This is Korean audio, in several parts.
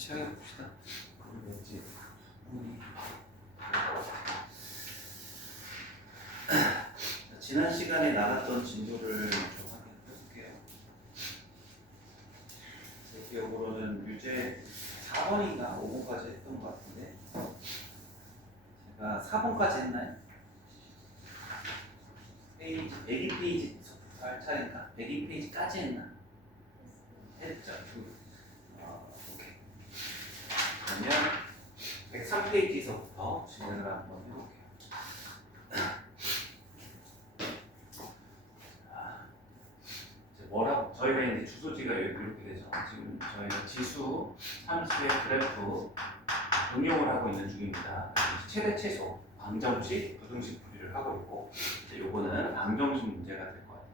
시작해 봅시다. 왠지 지난 시간에 나갔던 진도를 좀 확인해 볼게요. 제 기억으로는 유제 4번인가 5번까지 했던 것 같은데 제가 4번까지 했나요? 페이지 102페이지부터 할 차례인가? 102페이지까지 했나? 했죠. 오케이. 그러면 103페이지서부터 진행을 한번 해볼게요. 뭐라고? 저희가 이제 주소지가 이렇게 되죠. 지금 저희가 지수, 함수의 그래프 응용을 하고 있는 중입니다. 최대 최소, 방정식, 부등식 풀이를 하고 있고, 요거는 방정식 문제가 될 것 같아요.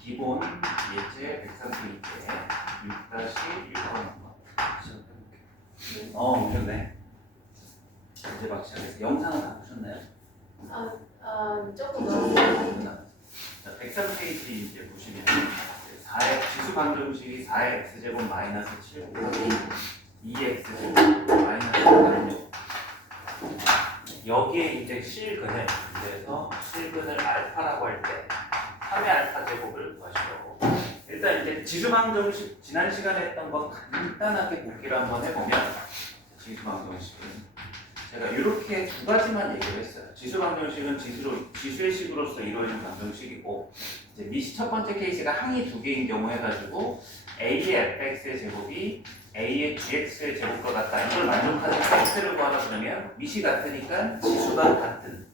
기본 예제 103페이지에 6-1번 한번 시작해볼게요. 오셨네. 이제 막 시작해서 영상은 다 보셨나요? 조금 넘었어요. 자, 103페이지 이제 보시면 4의 지수 방정식이 4의 x제곱 마이너스 7 곱하기 2x제곱 마이너스 8요. 여기에 이제 실근을 그래서 실근을 알파라고 할 때 3의 알파 제곱을 구하시려고. 일단 이제 지수 방정식 지난 시간에 했던 거 간단하게 복기를 한번 해보면 지수 방정식은 제가 이렇게 두 가지만 얘기를 했어요. 지수 방정식은 지수의 식으로서 이루어진 방정식이고, 이제 미시 첫 번째 케이스가 항이 두 개인 경우 해가지고 a의 fx의 제곱이 a의 gx의 제곱과 같다. 이걸 만족하는 x를 구하라 그러면 미시 같으니까 지수가 같은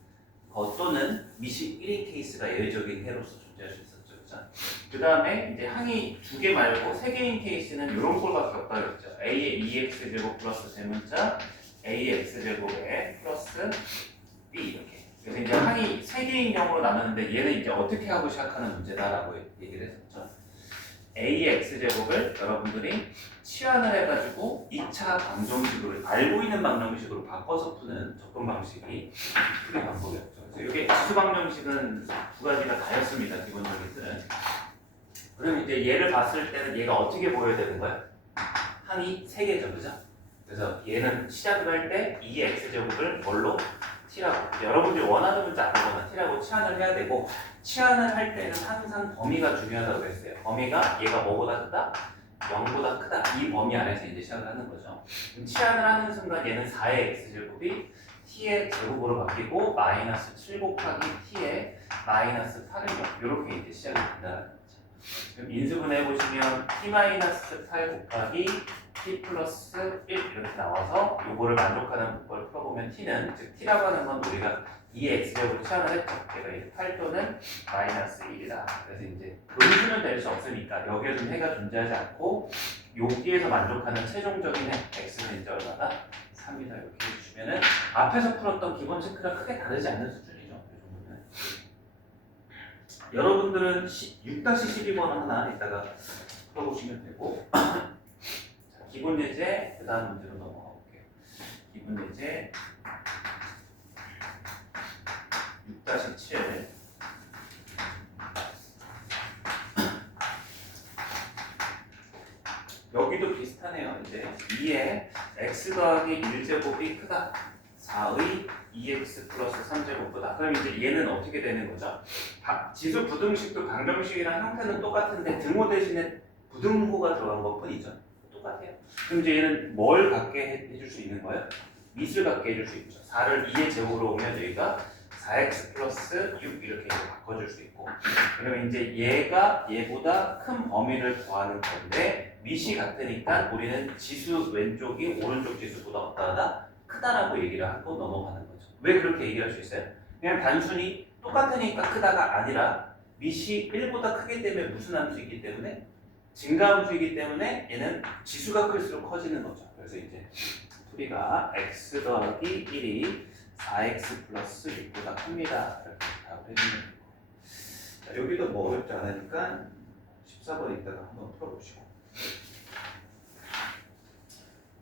것 또는 미시 1인 케이스가 예외적인 해로서 존재할 수 있었죠. 그렇죠? 그 다음에 이제 항이 두 개 말고 세 개인 케이스는 이런 꼴밖에 없다 그랬죠. a의 2x 제곱 플러스 세문자 ax제곱에 플러스 b 이렇게. 그래서 이제 항이 3개인 경우로 나눴는데 얘는 이제 어떻게 하고 시작하는 문제다라고 얘기를 했었죠. ax제곱을 여러분들이 치환을 해가지고 2차 방정식으로 알고 있는 방정식으로 바꿔서 푸는 접근 방식이 풀이 방법이었죠. 그래서 이게 지수 방정식은 두 가지가 다였습니다. 기본적인 뜻은. 그럼 이제 얘를 봤을 때는 얘가 어떻게 보여야 되는 거야? 항이 3개죠, 그죠? 그래서 얘는 시작을 할 때 2x제곱을 뭘로? t라고. 여러분들이 원하는 문자 아무거나 t라고 치환을 해야 되고, 치환을 할 때는 항상 범위가 중요하다고 그랬어요. 범위가 얘가 뭐보다 크다? 0보다 크다. 이 범위 안에서 이제 시작을 하는 거죠. 치환을 하는 순간 얘는 4의 x제곱이 t의 제곱으로 바뀌고 마이너스 7 곱하기 t의 마이너스 8을 이렇게 이제 시작이 된다는 거죠. 그럼 인수분 해보시면 t-8 곱하기 t 플러스 1 이렇게 나와서 요거를 만족하는 걸 풀어보면 t는 즉 t라고 하는 건 우리가 2x제곱으로 치환을 했죠. 얘가 8 또는 마이너스 1이다. 그래서 이제 음수는 될 수 없으니까 여기에는 해가 존재하지 않고 여기에서 만족하는 최종적인 해 x는 이제 얼마다? 3이다 이렇게 해주시면은 앞에서 풀었던 기본 체크랑 크게 다르지 않는 수준이죠. 이 정도면. 여러분들은 6-12번 하나 이따가 풀어보시면 되고 기본 예제, 그 다음 문제로 넘어가 볼게요. 기본 예제 6-7 여기도 비슷하네요. 이제 2의 x 더하기 1제곱이 크다. 4의 2x 플러스 3제곱보다. 그럼 이제 얘는 어떻게 되는 거죠? 지수 부등식도 방정식이랑 형태는 똑같은데 등호 대신에 부등호가 들어간 것 뿐이죠. 똑같아요. 그럼 이제 얘는 뭘 갖게 해줄 수 있는 거예요? 미술 갖게 해줄 수 있죠. 4를 2의 제곱으로 오면 여기가 4x 플러스 6 이렇게 바꿔줄 수 있고, 그러면 이제 얘가 얘보다 큰 범위를 구하는 건데 미시 같으니까 우리는 지수 왼쪽이 오른쪽 지수보다 어떠하다? 크다라고 얘기를 하고 넘어가는 거죠. 왜 그렇게 얘기할 수 있어요? 그냥 단순히 똑같으니까 크다가 아니라 미시 1보다 크기 때문에 무슨 함수이기 때문에 증가함수이기 때문에 얘는 지수가 클수록 커지는 거죠. 그래서 이제 풀이가 x 더하기 1이 4x 플러스 6보다 큽니다. 이렇게 답을 해주면 되고. 자, 여기도 뭐 어렵지 않으니까 14번 이따가 한번 풀어보시고.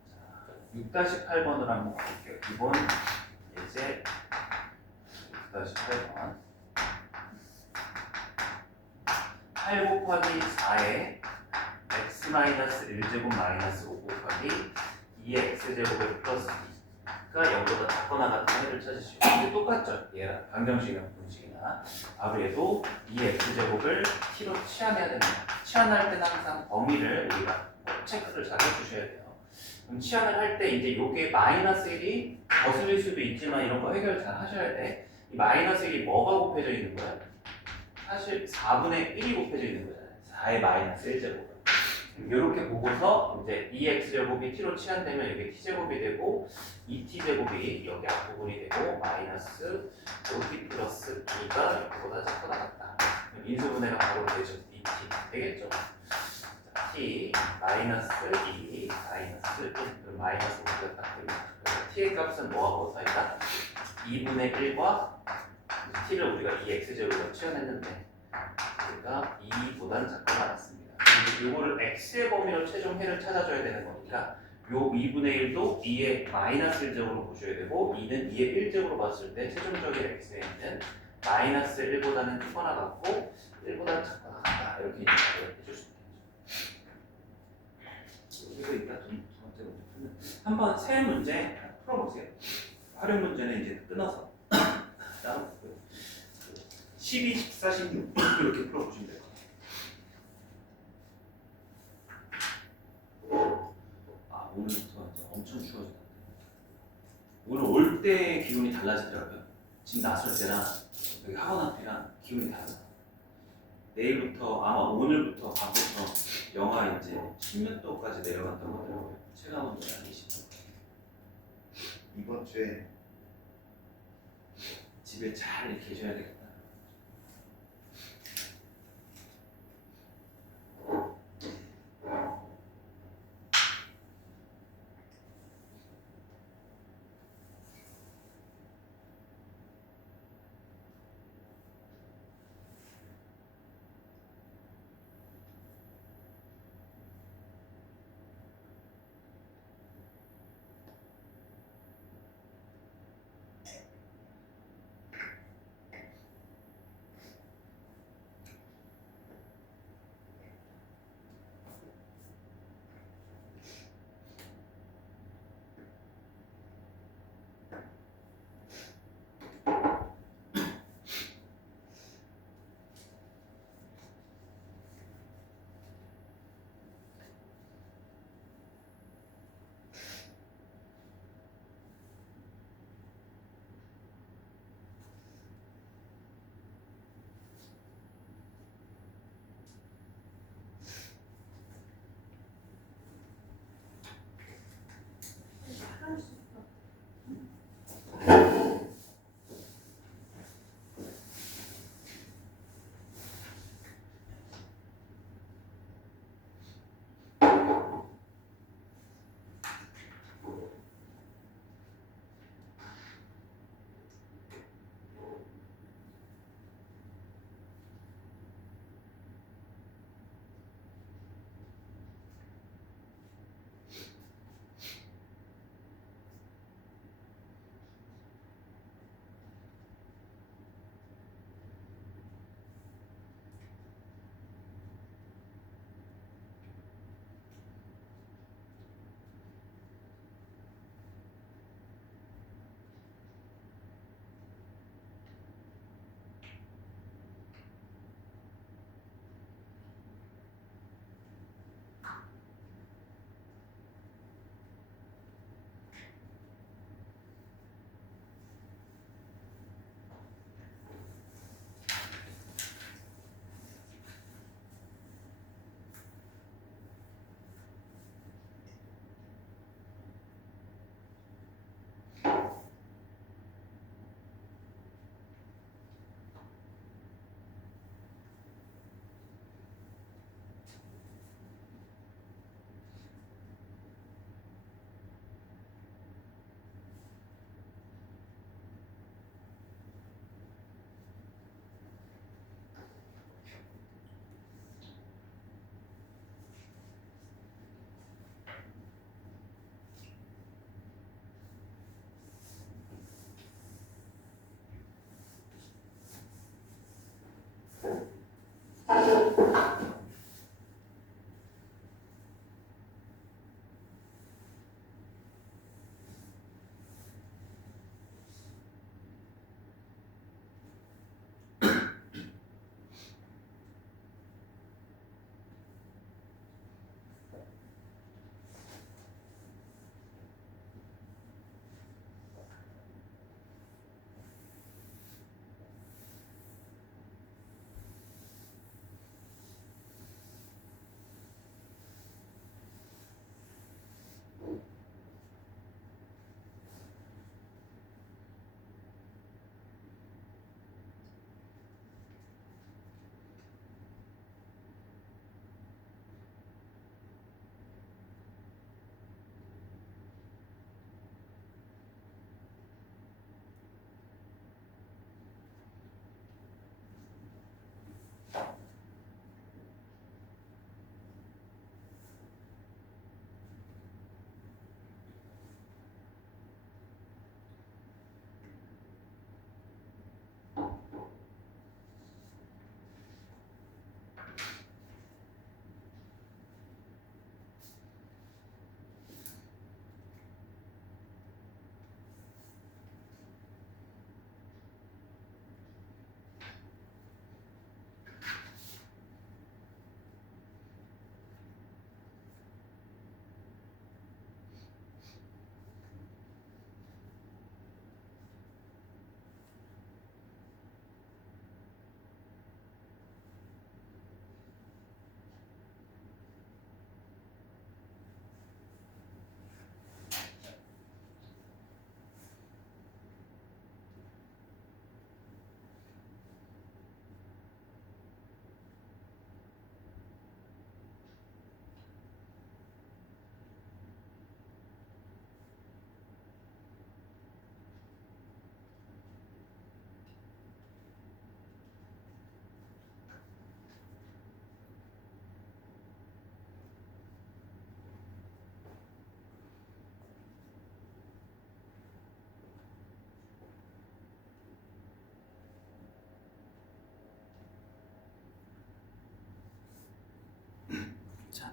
자, 6-8번으로 한번 가볼게요. 기본 예제 6-8번 8 곱하기 4의 x x-1제곱 마이너스 5 곱하기 2x제곱의 플러스 2가 0보다 작거나 같은 해를 찾으시오. 근데 똑같죠? 얘랑 방정식이나 분식이나 바로 얘도 2x제곱을 t로 치환해야 됩니다. 치환할 때는 항상 범위를 우리가 체크를 잘 해주셔야 돼요. 그럼 치환을 할 때 이제 요게 마이너스 1이 거슬릴 수도 있지만 이런 거 해결 잘 하셔야 돼. 이 마이너스 1이 뭐가 곱해져 있는 거야? 사실 4분의 1이 곱해져 있는 거잖아요. 4의 마이너스 1제곱. 이렇게 보고서 이제 2x제곱이 t로 치환되면 이게 t제곱이 되고 2t제곱이 여기 앞부분이 되고 마이너스 5t 플러스 2가 여기보다 작거나 같다. 인수분해가 바로 되죠. 2t 되겠죠? t 마이너스 2 마이너스 1 그럼 마이너스 5가 딱 됩니다. 그래서 t의 값은 뭐와 뭐 사이다? 2분의 1과 t를 우리가 2x제곱으로 치환했는데 그러니까 2보단 작거나 같습니다. 이거를 x의 범위로 최종 해를 찾아줘야 되는 거니까 요 2분의 1도 2의 마이너스 1제곱으로 보셔야 되고 2는 2의 1제곱으로 봤을 때 최종적인 x는 마이너스 1보다는 크거나 같고 1보다는 작거나 같다. 이렇게 이제 해줄 수 있겠죠. 여기서 일단 두 번째 문제 풀면 한번 세 문제 풀어보세요. 활용 문제는 이제 끊어서 따로 풀고요. 12, 14, 16 이렇게 풀어보시면 돼요. 오늘부터 엄청 추워진다. 오늘 올 때 기온이 달라지더라고요. 지금 나설 때랑 여기 학원 앞이랑 기온이 달라요. 내일부터 아마 오늘부터 밤부터 영하 이제 10몇 도까지 내려간다고 하더라고요. 체감 온도가 한 20도. 이번 주에 집에 잘 계셔야 되겠다.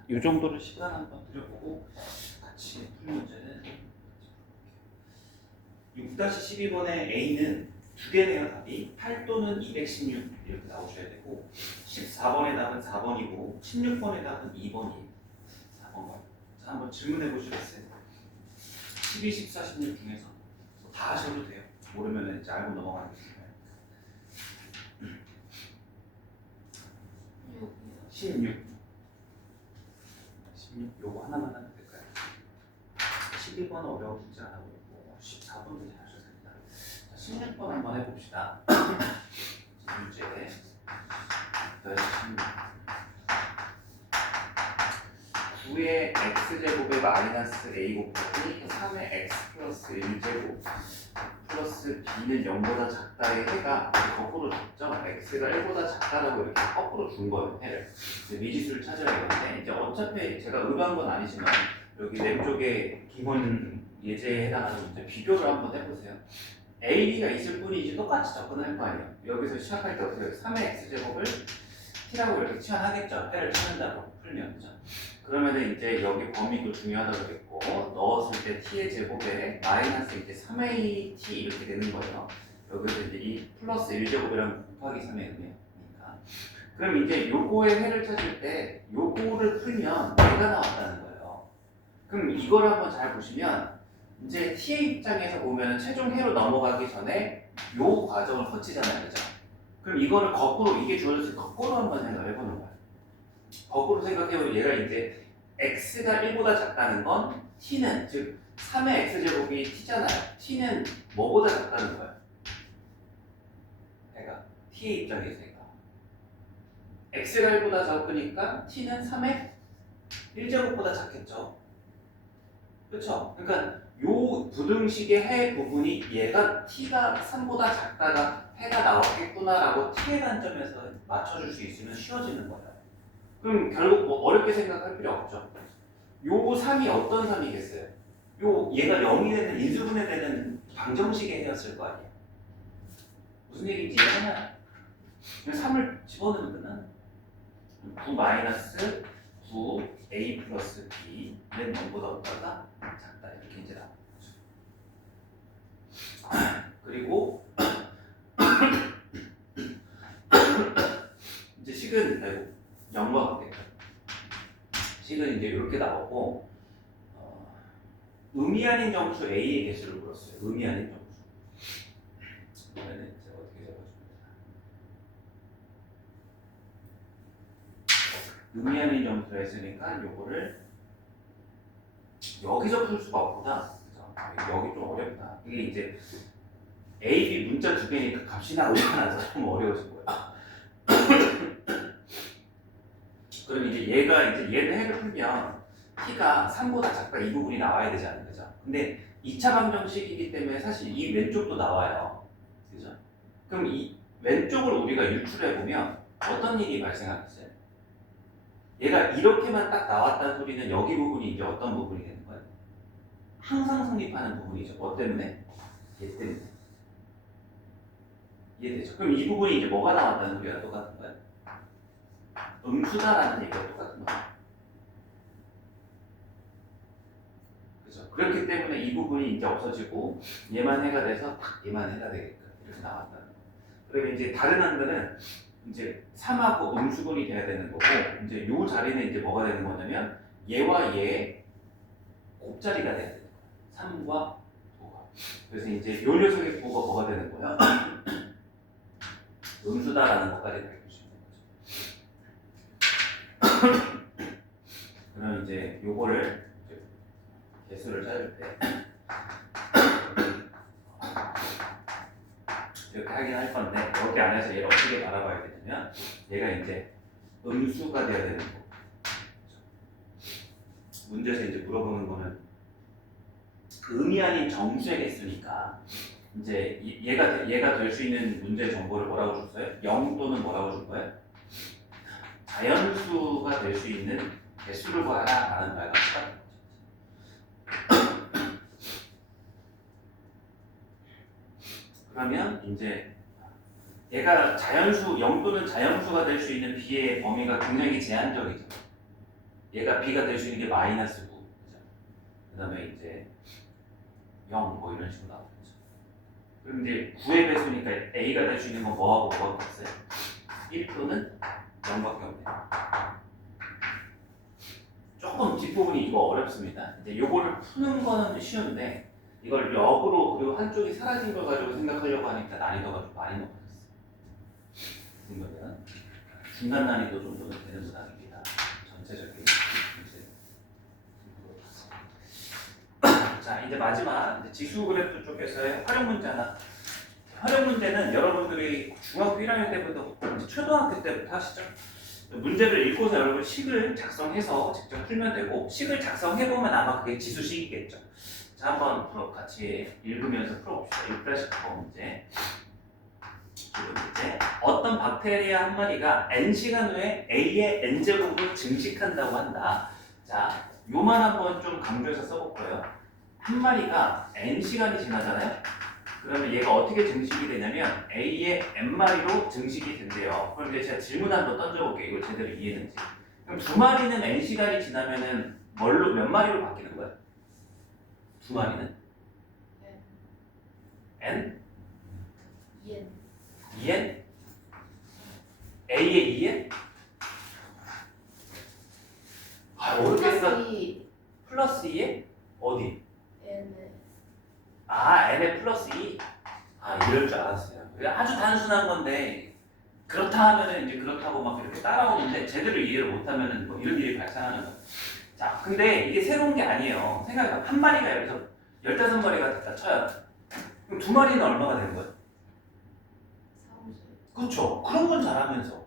이 정도로 시간 한번 들여보고 같이 풀 문제는 6-12번의 A는 두 개네요. 답이 8 또는 216 이렇게 나오셔야 되고 14번의 답은 4번이고 16번의 답은 2번이에요. 4번과 자, 한번 질문해 보시겠어요? 12, 14, 16 중에서 다 하셔도 돼요. 모르면 이제 알고 넘어가는 게 좋아요. 16 요거 하나만 하면 될까요? 12번 어려운 문제 안 하고 있고 14번도 잘 하셔도 됩니다. 자, 16번 한번 해봅시다. 문제 9의 x제곱에 마이너스 a 곱하기 3의 x 플러스 1제곱 플러스 b는 0보다 작다의 해가 거꾸로 줬죠. x가 1보다 작다라고 이렇게 거꾸로 준 거예요. 해를 이제 미지수를 찾아야겠는데 이제 어차피 제가 의도한 건 아니지만 여기 왼쪽에 기본 예제에 해당하는 문제 비교를 한번 해보세요. a, b가 있을 뿐이지 똑같이 접근할 거 아니에요. 여기서 시작할 때 어떻게 해요? 3의 x제곱을 t라고 이렇게 치환하겠죠. 해를 찾는다고 풀면 그죠? 그러면은 이제 여기 범위도 중요하다고 그랬고 넣었을 때 t의 제곱에 마이너스 이제 3at 이렇게 되는 거예요. 여기서 이제 이 플러스 1제곱이랑 곱하기 3의 의미니까. 그럼 이제 요거의 해를 찾을 때 요거를 풀면 얘가 나왔다는 거예요. 그럼 이걸 한번 잘 보시면 이제 t의 입장에서 보면 최종 해로 넘어가기 전에 요 과정을 거치잖아요, 그죠? 그럼 이거를 거꾸로 이게 주어졌을 때 거꾸로 한번 생각을 해보는 거예요. 거꾸로 생각해보면 얘가 이제 x가 1보다 작다는 건 t는 즉 3의 x제곱이 t잖아요. t는 뭐보다 작다는 거예요? 얘가 t의 입장에서 얘가 x가 1보다 작으니까 t는 3의 1제곱보다 작겠죠. 그렇죠? 그러니까 요 부등식의 해 부분이 얘가 t가 3보다 작다가 해가 나왔겠구나라고 t의 관점에서 맞춰줄 수 있으면 쉬워지는 거예요. 그럼 결국 뭐 어렵게 생각할 필요 없죠. 요 3이 어떤 3이겠어요? 요 얘가 0이 되는 인수분해되는 방정식의 해였을 거 아니에요. 무슨 얘기인지 이해하나요? 그냥 3을 집어넣으면 끝나는 9 마이너스 9 a 플러스 b는 0보다 없다가 작다 이렇게 이제 나오는 거죠. 그리고 이제 식은 아이고 0과 같겠죠. 식은 이제 이렇게 나오고 의미 아닌 정수 a의 개수를 물었어요. 의미 아닌 정수. 그러면 이제 어떻게 적어줍니까? 의미 아닌 정수라 했으니까 요거를 여기서 풀 수가 없구나. 그죠? 여기 좀 어렵다. 이게 이제 a, b 문자 두 개니까 값이 나오잖아서 좀 어려워진 거예요. 그럼 이제 얘가 이제 얘를 해를 풀면 t가 3보다 작다 이 부분이 나와야 되지 않나요? 그죠? 근데 2차 방정식이기 때문에 사실 이 왼쪽도 나와요. 그죠? 그럼 이 왼쪽을 우리가 유출해 보면 어떤 일이 발생하겠어요? 얘가 이렇게만 딱 나왔다는 소리는 여기 부분이 이제 어떤 부분이 되는 거예요? 항상 성립하는 부분이죠. 뭐 때문에? 얘 때문에. 이해되죠? 그럼 이 부분이 이제 뭐가 나왔다는 소리가 똑같은 거예요? 음수다라는 얘기가 똑같은 거예요. 그죠? 그렇기 때문에 이 부분이 이제 없어지고 얘만 해가 돼서 딱 얘만 해가 되게끔 이렇게 나왔다는 거예요. 그러면 이제 다른 한글은 이제 3하고 음수분이 돼야 되는 거고 이제 요 자리는 이제 뭐가 되는 거냐면 얘와 얘의 곱자리가 돼야 되는 거예요. 3과 5가. 그래서 이제 요 녀석의 부호가 뭐가 되는 거예요? 음수다라는 것까지 알려주시면 되는 거죠. 그럼 이제 요거를 이제 개수를 찾을 때 이렇게 하긴 할 건데 여기 안에서 얘를 어떻게 바라봐야 되냐면 얘가 이제 음수가 돼야 되는 거. 문제에서 이제 물어보는 거는 의미 아닌 정수의 개수니까 이제 얘가 될 수 있는 문제 정보를 뭐라고 줬어요? 0 또는 뭐라고 준 거예요? 자연수가 될 수 있는 개수를 구하라라는 말과 똑같은 거죠. 그러면 이제 얘가 자연수 0 또는 자연수가 될 수 있는 b의 범위가 굉장히 제한적이죠. 얘가 b가 될 수 있는 게 마이너스 9. 그 다음에 이제 0 뭐 이런 식으로 나오겠죠. 그럼 이제 9의 배수니까 a가 될 수 있는 건 뭐하고 뭐가 없어요? 1 또는 0밖에 없네요. 조금 뒷부분이 이거 어렵습니다. 이제 요거를 푸는 거는 쉬운데 이걸 역으로 그리고 한쪽이 사라진 걸 가지고 생각하려고 하니까 난이도가 좀 많이 높아졌어요. 그러면 중간 난이도 정도는 되는 문항입니다. 전체적인 이제 자 이제 마지막 이제 지수 그래프 쪽에서의 활용 문제 하나. 활용 문제는 여러분들이 중학교 1학년 때부터 초등학교 때부터 하시죠. 문제를 읽고서 여러분 식을 작성해서 직접 풀면 되고 식을 작성해보면 아마 그게 지수식이겠죠. 자 한번 같이 읽으면서 풀어봅시다. 1-9 문제. 이제 어떤 박테리아 한 마리가 n시간 후에 A의 n제곱을 증식한다고 한다. 자 요만 한번 좀 강조해서 써볼 거예요. 한 마리가 n시간이 지나잖아요. 그러면 얘가 어떻게 증식이 되냐면 A의 n마리로 증식이 된대요. 그럼 이제 제가 질문 한번 던져볼게요. 이거 제대로 이해했는지. 그럼 두 마리는 n시간이 지나면은 뭘로 몇 마리로 바뀌는 거야? 두 마리는? n? 2n? A의 2n? 아 어렵겠어. 플러스 2에? 어디? 아 n에 플러스 2? 아 이럴 줄 알았어요. 아주 단순한 건데 그렇다 하면은 이제 그렇다고 막 이렇게 따라오는데 제대로 이해를 못하면은 뭐 이런 일이 발생하는 거예요. 자 근데 이게 새로운 게 아니에요. 생각해봐. 한 마리가 여기서 15마리가 됐다 쳐요. 그럼 두 마리는 얼마가 되는 거예요? 그렇죠. 그런 건 잘하면서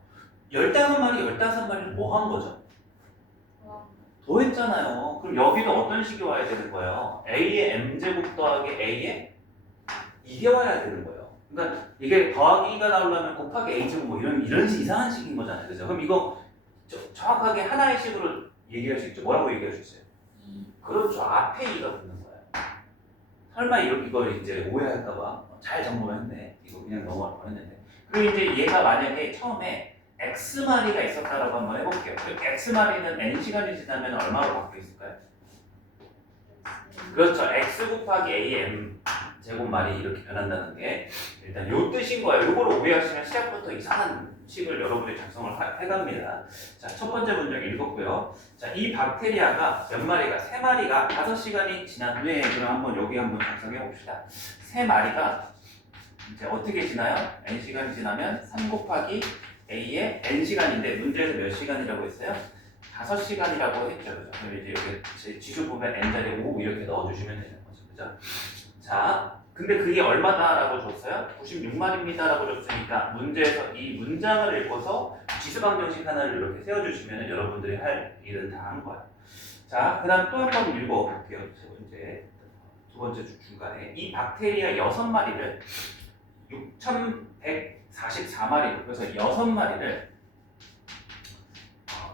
15마리, 15마리를 뭐 한 거죠? 더했잖아요. 그럼 여기도 어떤 식이 와야 되는 거예요? A의 m제곱 더하기 A의 이게 와야 되는 거예요. 그러니까 이게 더하기가 나오려면 곱하기 A제곱 뭐 이런 이상한 식인 거잖아요. 그죠? 그럼 이거 정확하게 하나의 식으로 얘기할 수 있죠. 뭐라고 얘기할 수 있어요? 그렇죠. 앞에 2가 붙는 거예요. 설마 이걸 이제 오해할까봐 잘 점검했네. 이거 그냥 넘어갈 뻔했는데. 그리고 이제 얘가 만약에 처음에 X마리가 있었다라고 한번 해볼게요. X마리는 N시간이 지나면 얼마로 바뀌어 있을까요? 그렇죠. X 곱하기 A의 M 제곱말이 이렇게 변한다는 게 일단 요 뜻인 거예요. 요거를 오해하시면 시작부터 이상한 식을 여러분이 작성을 해갑니다. 자, 첫 번째 문장 읽었고요. 자, 이 박테리아가 몇 마리가? 3마리가 5시간이 지난 후에 그럼 한번 여기 한번 작성해 봅시다. 3마리가 이제 어떻게 지나요? n시간이 지나면 3 곱하기 a의 n시간인데 문제에서 몇 시간이라고 했어요? 5시간이라고 했죠. 그죠? 그럼 이제 여기 지수 보면 n자리에 5 이렇게 넣어주시면 되는 거죠. 그죠? 자, 근데 그게 얼마다라고 줬어요? 96마리입니다라고 줬으니까 문제에서 이 문장을 읽고서 지수방정식 하나를 이렇게 세워주시면 여러분들이 할 일은 다 한 거예요. 자, 그 다음 또 한 번 읽어볼게요. 이제 두 번째 중간에 이 박테리아 6마리를 6,144마리, 그래서 6마리를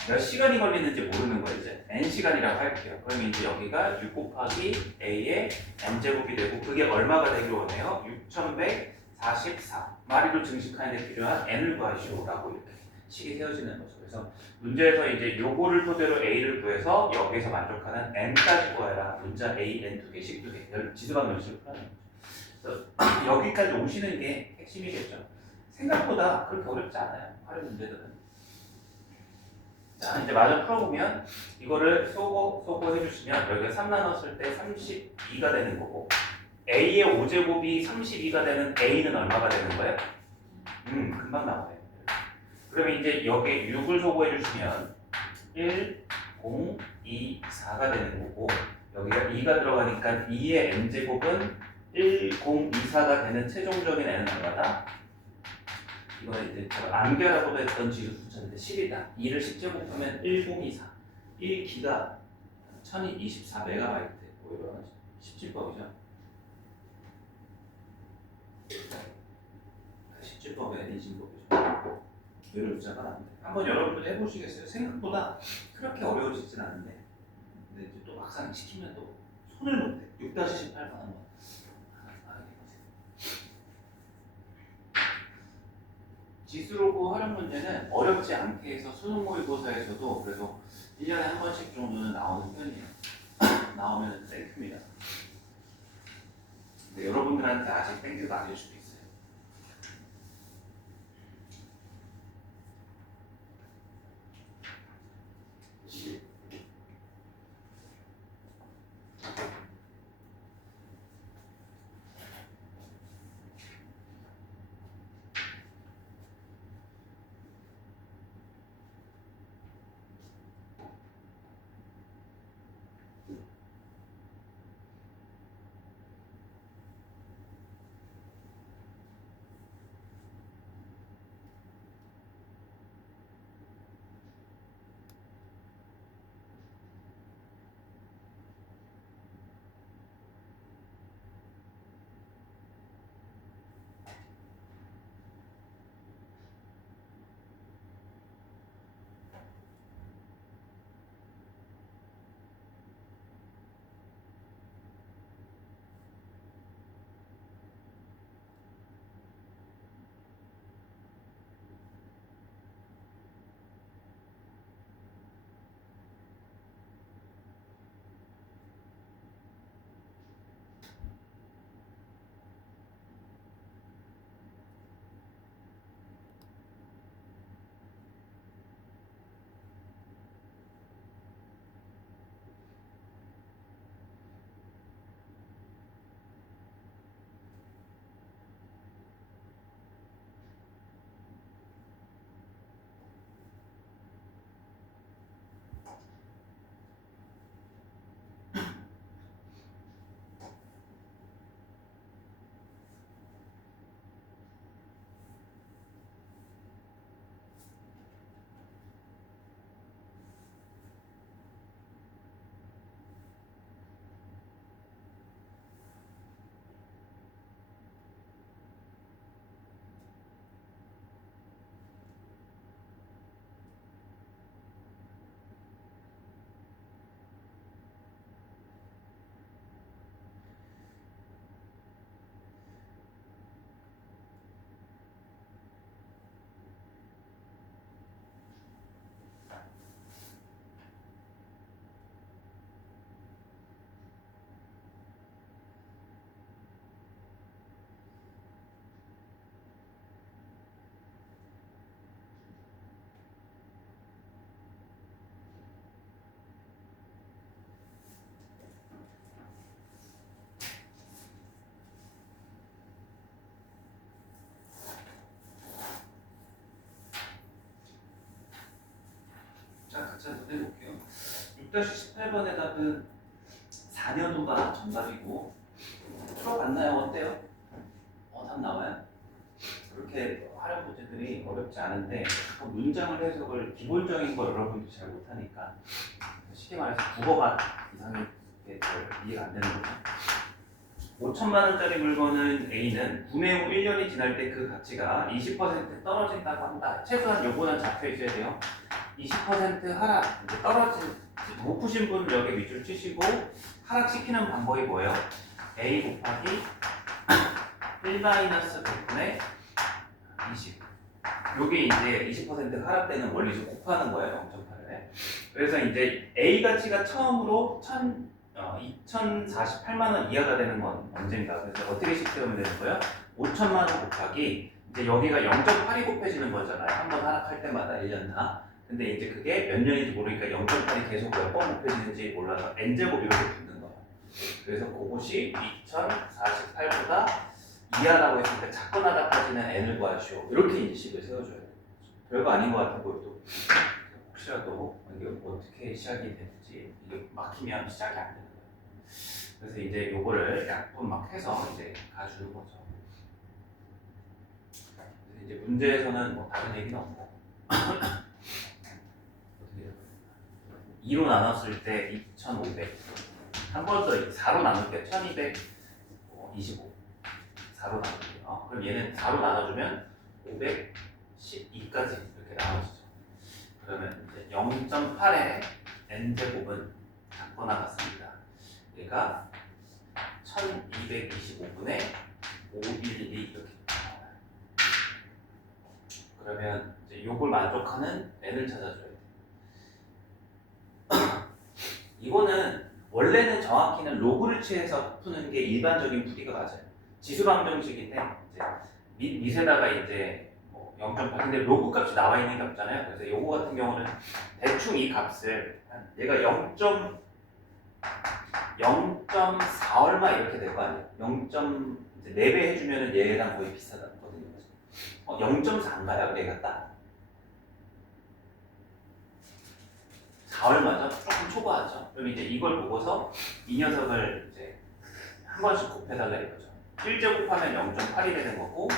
몇 시간이 걸리는지 모르는 거예요. 이제 n시간이라고 할게요. 그러면 이제 여기가 6 곱하기 a의 n제곱이 되고 그게 얼마가 되기로 하네요. 6,144마리로 증식하는 데 필요한 n을 구하시오라고 이렇게 식이 세워지는 거죠. 그래서 문제에서 이제 요거를 토대로 a를 구해서 여기서 만족하는 n까지 구해라. 문자 a, n 두 개씩 두 개, 지수방정식을 풀어내는 거죠. 그래서 여기까지 오시는 게 핵심이겠죠. 생각보다 그렇게 어렵지 않아요. 활용 문제들은. 자, 이제 마저 풀어보면 이거를 쏘고 해주시면 여기가 3 나눴을 때 32가 되는 거고 a의 5제곱이 32가 되는 a는 얼마가 되는 거예요? 금방 나와요. 그러면 이제 여기에 6을 소거해주시면 1, 0, 2, 4가 되는 거고 여기가 2가 들어가니까 2의 n제곱은 1, 0, 2, 4가 되는 최종적인 n은 얼마다? 이거는 이제 제가 암기하라고도 했던 지수 숫자인데 10이다. 2를 10제곱하면 1024. 1기가 1024MB. 뭐 이런 17법이죠. 17법의 인신법이죠. 이런 숫자가 나옵니다. 한번 여러분들 해보시겠어요? 생각보다 그렇게 어려워지진 않은데 근데 이제 또 막상 시키면 또 손을 못 대. 6-18번 한번. 지수로고 활용 문제는 어렵지 않게 해서 수능 모의고사에서도 그래서 1년에 한 번씩 정도는 나오는 편이에요. 나오면 땡큐입니다. 근데 여러분들한테 아직 땡큐가 아닐 수도 있어요. 자, 같이 한번 해볼게요. 6-18번의 답은 4년도가 정답이고 풀어봤나요? 어때요? 답 나와요? 그렇게 하는 문제들이 어렵지 않은데 문장을 해석을 기본적인 걸 여러분도 잘 못하니까 쉽게 말해서 국어가 이상하게 이해가 안 되는 거죠. 5천만 원짜리 물건은 A는 구매 후 1년이 지날 때 그 가치가 20% 떨어진다고 한다. 최소한 요거는 잡혀 있어야 돼요. 20% 하락, 이제 못 푸신 분은 여기 밑줄 치시고 하락시키는 방법이 뭐예요? A 곱하기 1-100분의 20. 요게 이제 20% 하락되는 원리죠. 곱하는 거예요. 0.8에. 그래서 이제 A 가치가 처음으로 2,048만 원 이하가 되는 건 언제인가? 그래서 어떻게 식되면 되는 거예요? 5천만 원 곱하기 이제 여기가 0.8이 곱해지는 거잖아요. 한 번 하락할 때마다 1년 다. 근데 이제 그게 몇 년인지 모르니까 0.8이 계속 몇 번 곱해지는지 몰라서 n제곱 이렇게 붙는 거예요. 그래서 그것이 2048보다 이하라고 했으니까 작거나 같아지는 n을 구하시오. 이렇게 인식을 세워줘야 돼요. 별거 아닌 것 같아 보여도 혹시라도 이게 어떻게 시작이 될지 이게 막히면 시작이 안 되는 거예요. 그래서 이제 요거를 약분 막 해서 이제 가주는 거죠. 그래서 이제 문제에서는 뭐 다른 얘기는 없고 2로 나눴을 때 2,500. 한 번 더 4로 나눌게요. 1,225. 4로 나눌게요. 그럼 얘는 4로 나눠주면 512까지 이렇게 나눠지죠. 그러면 이제 0.8의 n제곱은 작거나 같습니다. 얘가 1225분의 512 이렇게 나와요. 그러면 이제 요걸 만족하는 n을 찾아줘야 돼요. 이거는 원래는 정확히는 로그를 취해서 푸는 게 일반적인 풀이가 맞아요. 지수방정식인데 이제 밑에다가 이제 뭐 0.8 근데 로그 값이 나와 있는 게 없잖아요. 그래서 요거 같은 경우는 대충 이 값을 얘가 0.4 얼마 이렇게 될 거 아니에요. 0.4배 해주면은 얘랑 거의 비슷하거든요. 0.4인가요? 얘가 딱 4 얼마죠? 조금 초과하죠. 그럼 이제 이걸 보고서 이 녀석을 이제 한 번씩 곱해달라 이거죠. 1제곱하면 0.8이 되는 거고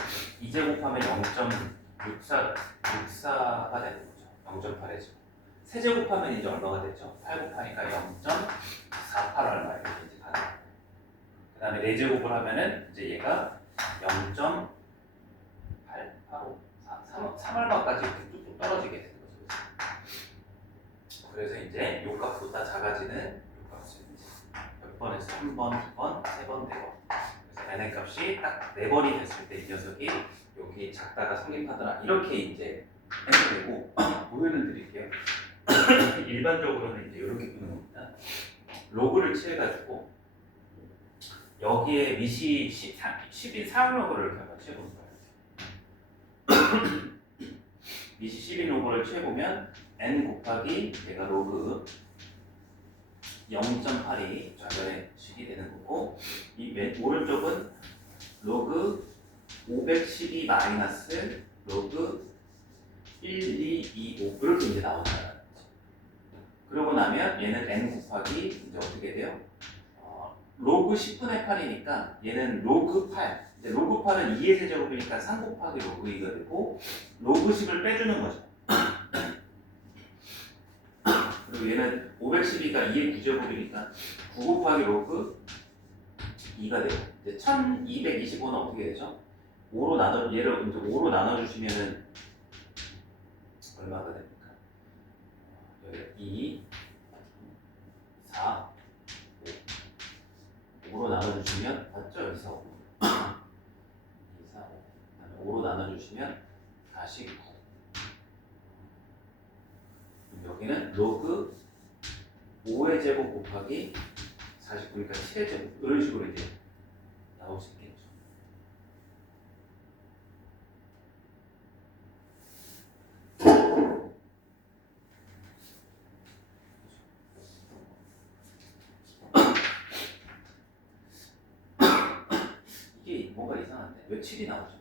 2제곱하면 0.64가 되는 거죠. 0.8에서 세제곱하면 이제 얼마가 되죠? 8 곱하니까 0.48 얼마 이렇게 이제 가는 거예요. 그 다음에 4제곱을 하면은 이제 얘가 0.885 3 얼마까지 이렇게 뚝뚝 떨어지게 되는 거죠. 그래서 이제 요 값보다 작아지는 요 값을 이제 몇 번에서 1번, 2번, 3번, 4번. 그래서 n의 값이 딱 4번이 됐을 때 이 녀석이 여기 작다가 성립하더라. 이렇게 이제 해석되고 보여는 드릴게요. 일반적으로는 이제 이렇게 보는 겁니다. 로그를 취해가지고 여기에 밑이 10인 사용로그를 이렇게 한번 취해보는 거예요. 밑이 10인 로그를 취해보면 n 곱하기 얘가 로그 0.8이 좌변의 식이 되는 거고 이 오른쪽은 로그 512 마이너스 로그 1225 이렇게 이제 나온다는 거죠. 그러고 나면 얘는 n 곱하기 이제 어떻게 돼요? 로그 10분의 8이니까 얘는 로그 8 이제 로그 8은 2의 세제곱이니까 3 곱하기 로그 2가 되고 로그 10을 빼주는 거죠. 그리고 얘는 512가 2의 9제곱이니까 9 곱하기 로그 2가 되고 이제 1225는 어떻게 되죠? 5로 나눠 얘를 이제 5로 나눠주시면은 얼마가 됩니까? 여기 2, 4, 5. 5로 나눠주시면 맞죠? 2, 4, 5. 2, 4, 5. 그다음에 5로 나눠주시면 49. 여기는 로그 5의 제곱 곱하기 49니까 7의 제곱 이런 식으로 이제 나올 수 있겠죠. 이게 뭔가 이상한데 왜 7이 나오죠?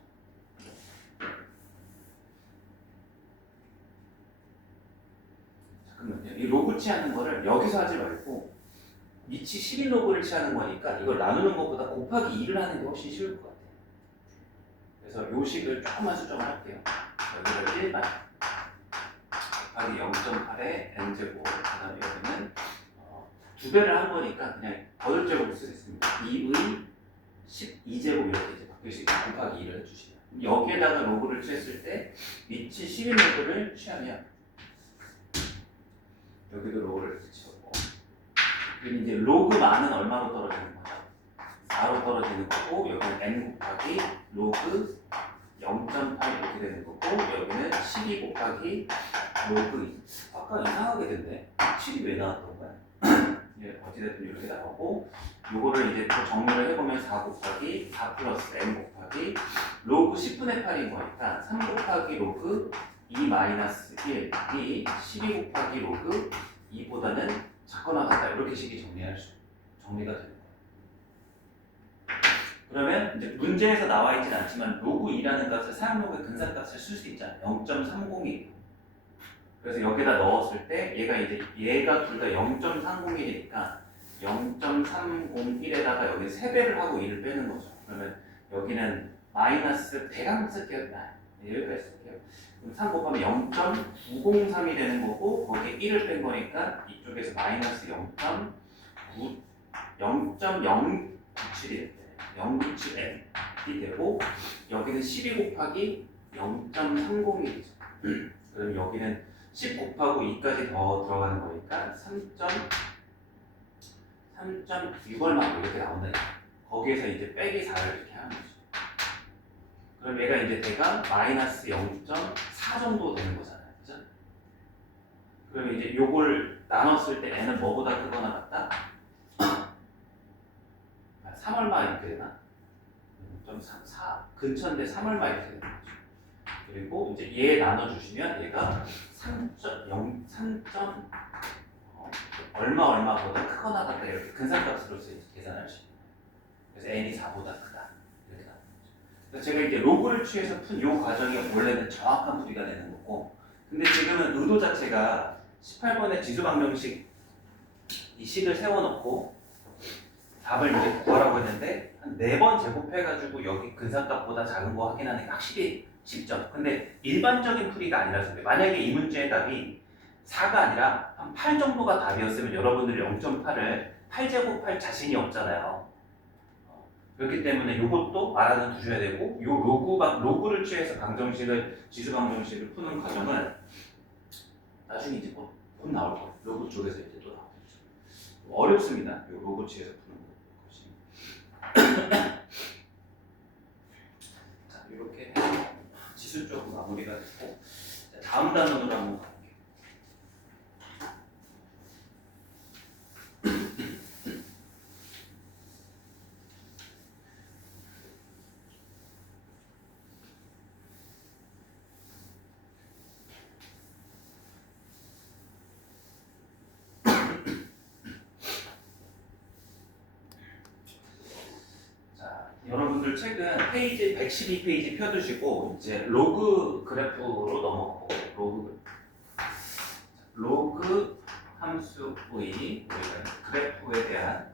잠깐만요. 이 로그 취하는 거를 여기서 하지 말고 밑이 11 로그를 취하는 거니까 이걸 나누는 것보다 곱하기 2를 하는 게 훨씬 쉬울 것 같아요. 그래서 요 식을 조금만 수정을 할게요. 여기를 1만 곱하기 0.8의 n제곱 그 다음에 여기는 2배를 한 거니까 그냥 거듭제곱을 쓰겠습니다. 2의 12제곱 이렇게 이제 바뀌시고 곱하기 2를 해주시면 여기에다가 로그를 취했을 때 밑이 11 로그를 취하면 여기도 로그를 이렇게 치우고 그리고 이제 로그 만은 얼마로 떨어지는 거죠? 4로 떨어지는 거고 여기는 n 곱하기 로그 0.8 이렇게 되는 거고 여기는 12 곱하기 로그 2. 아까 이상하게 됐네. 7이 왜 나왔던 거야? 예, 어찌됐든 이렇게 나오고 요거를 이제 또 정리를 해보면 4 곱하기 4 플러스 n 곱하기 로그 10분의 8인 거니까 3 곱하기 로그 2 마이너스 1이 12 곱하기 로그 2보다는 작거나 같다 이렇게 식이 정리가 되는 거예요. 그러면 이제 문제에서 나와 있진 않지만 로그 2라는 값을 사용로그의 근사값을 쓸 수 있잖아요. 0.301. 그래서 여기다 넣었을 때 얘가 둘 다 0.301이니까 0.301에다가 여기 3배를 하고 1을 빼는 거죠. 그러면 여기는 마이너스 대강 쓸게요. 여기까지 쓸게요. 그럼 3 곱하면 0.903이 되는 거고 거기에 1을 뺀 거니까 이쪽에서 마이너스 0.097이 097n이 되고 여기는 12 곱하기 0.301이죠. 그럼 여기는 10 곱하고 2까지 더 들어가는 거니까 3.6 얼마 이렇게 나온다니까. 거기에서 이제 빼기 4를 이렇게 하는 거죠. 그럼 얘가 이제 대가 마이너스 0.4 정도 되는 거잖아요. 그죠? 그러면 이제 요걸 나눴을 때 n은 뭐보다 크거나 같다? 3얼마 이렇게 되나? 0.4 근처인데 3얼마 이렇게 되는 거죠. 그리고 이제 얘 나눠주시면 얘가 3.0 얼마보다 크거나 같다 이렇게 근산값으로 계산할 수 있는 거예요. 그래서 n이 4보다 크다 이렇게 나오는 거죠. 그래서 제가 이제 로그를 취해서 푼 이 과정이 원래는 정확한 풀이가 되는 거고, 근데 지금은 의도 자체가 18번의 지수방정식 이 식을 세워놓고 답을 이제 구하라고 했는데 한 4번 제곱해가지고 여기 근산값보다 작은 거 확인하는 게 확실히 쉽죠. 근데 일반적인 풀이가 아니라서 그래요. 만약에 이 문제의 답이 4가 아니라 한 8 정도가 답이었으면 여러분들이 0.8을 8제곱할 자신이 없잖아요. 그렇기 때문에 이것도 알아는 두셔야 되고, 요 로그를 취해서 지수방정식을 푸는 과정은 나중에 이제 곧 나올 거예요. 로그 쪽에서 이제 또 나오겠죠. 어렵습니다. 요 로그 취해서 푸는 것이. 자, 이렇게 지수 쪽 마무리가 됐고, 자, 다음 단원으로 한번 가볼게요. 여러분들 책은 페이지 112페이지 펴두시고 이제 로그 그래프로 넘어가고, 로그 함수의 우리가 그래프에 대한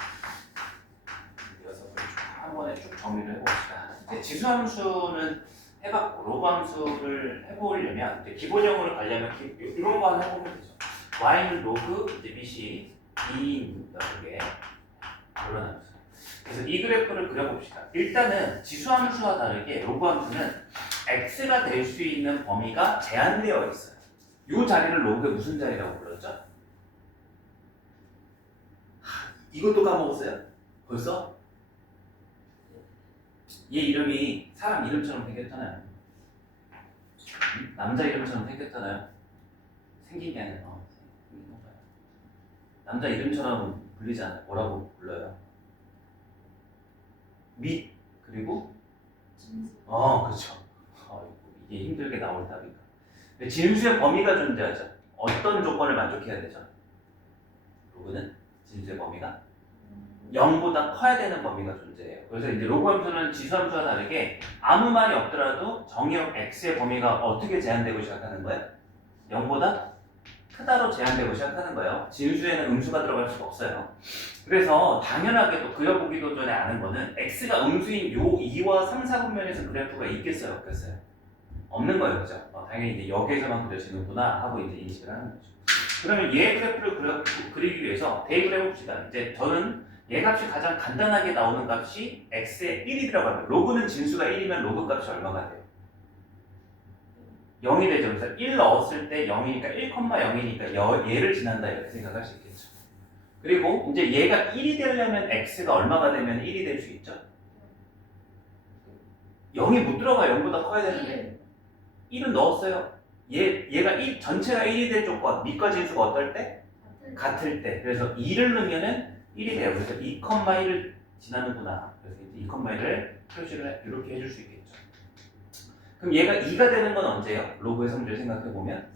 녀석을 한 번에 쭉 정리를 해봅시다. 이제 지수 함수는 해봤고, 로그 함수를 해보려면 이제 기본형으로 가려면 이런 거 하나 해보면 되죠. y는 로그 이제 bc 2입니다. 이게 물론 함수. 그래서 이 그래프를 그려봅시다. 일단은 지수함수와 다르게 로그함수는 x가 될 수 있는 범위가 제한되어 있어요. 이 자리를 로그의 무슨 자리라고 불렀죠? 이것도 까먹었어요? 벌써? 얘 이름이 사람 이름처럼 생겼잖아요. 남자 이름처럼 생겼잖아요. 생긴 게 아니라 생긴 건가요? 남자 이름처럼 불리지 않아요. 뭐라고 불러요? 밑 그리고 그렇죠. 이게 힘들게 나올 답이다. 진수의 범위가 존재하죠. 어떤 조건을 만족해야 되죠? 로그는 진수의 범위가 0보다 커야 되는 범위가 존재해요. 그래서 이제 로그 함수는 지수 함수와 다르게 아무 말이 없더라도 정의역 x의 범위가 어떻게 제한되고 시작하는 거예요? 0보다 크다로 제한되고 시작하는 거예요. 진수에는 음수가 들어갈 수가 없어요. 그래서 당연하게도 그려보기도 전에 아는 거는 x가 음수인 요 2와 3, 4분면에서 그래프가 있겠어요? 없겠어요? 없는 거예요. 그죠? 당연히 이제 여기에서만 그려지는구나 하고 이제 인식을 하는 거죠. 그러면 얘 그래프를 그리기 위해서 대입을 해봅시다. 이제 저는 얘 값이 가장 간단하게 나오는 값이 x에 1이 들어가요. 로그는 진수가 1이면 로그 값이 얼마가 돼요? 0이 되죠. 그래서 1 넣었을 때 0이니까 1,0이니까 얘를 지난다 이렇게 생각할 수 있겠죠. 그리고 이제 얘가 1이 되려면 x가 얼마가 되면 1이 될 수 있죠? 0이 못 들어가 0보다 커야 되는데 1은 넣었어요. 얘가 전체가 1이 될 조건, 밑과 진수가 어떨 때? 같을 때. 그래서 2를 넣으면은 1이 돼요. 그래서 2,1을 지나는구나. 그래서 이제 2,1을 표시를 이렇게 해줄 수 있겠죠. 그럼 얘가 2가 되는 건 언제예요? 로그의 성질 생각해보면?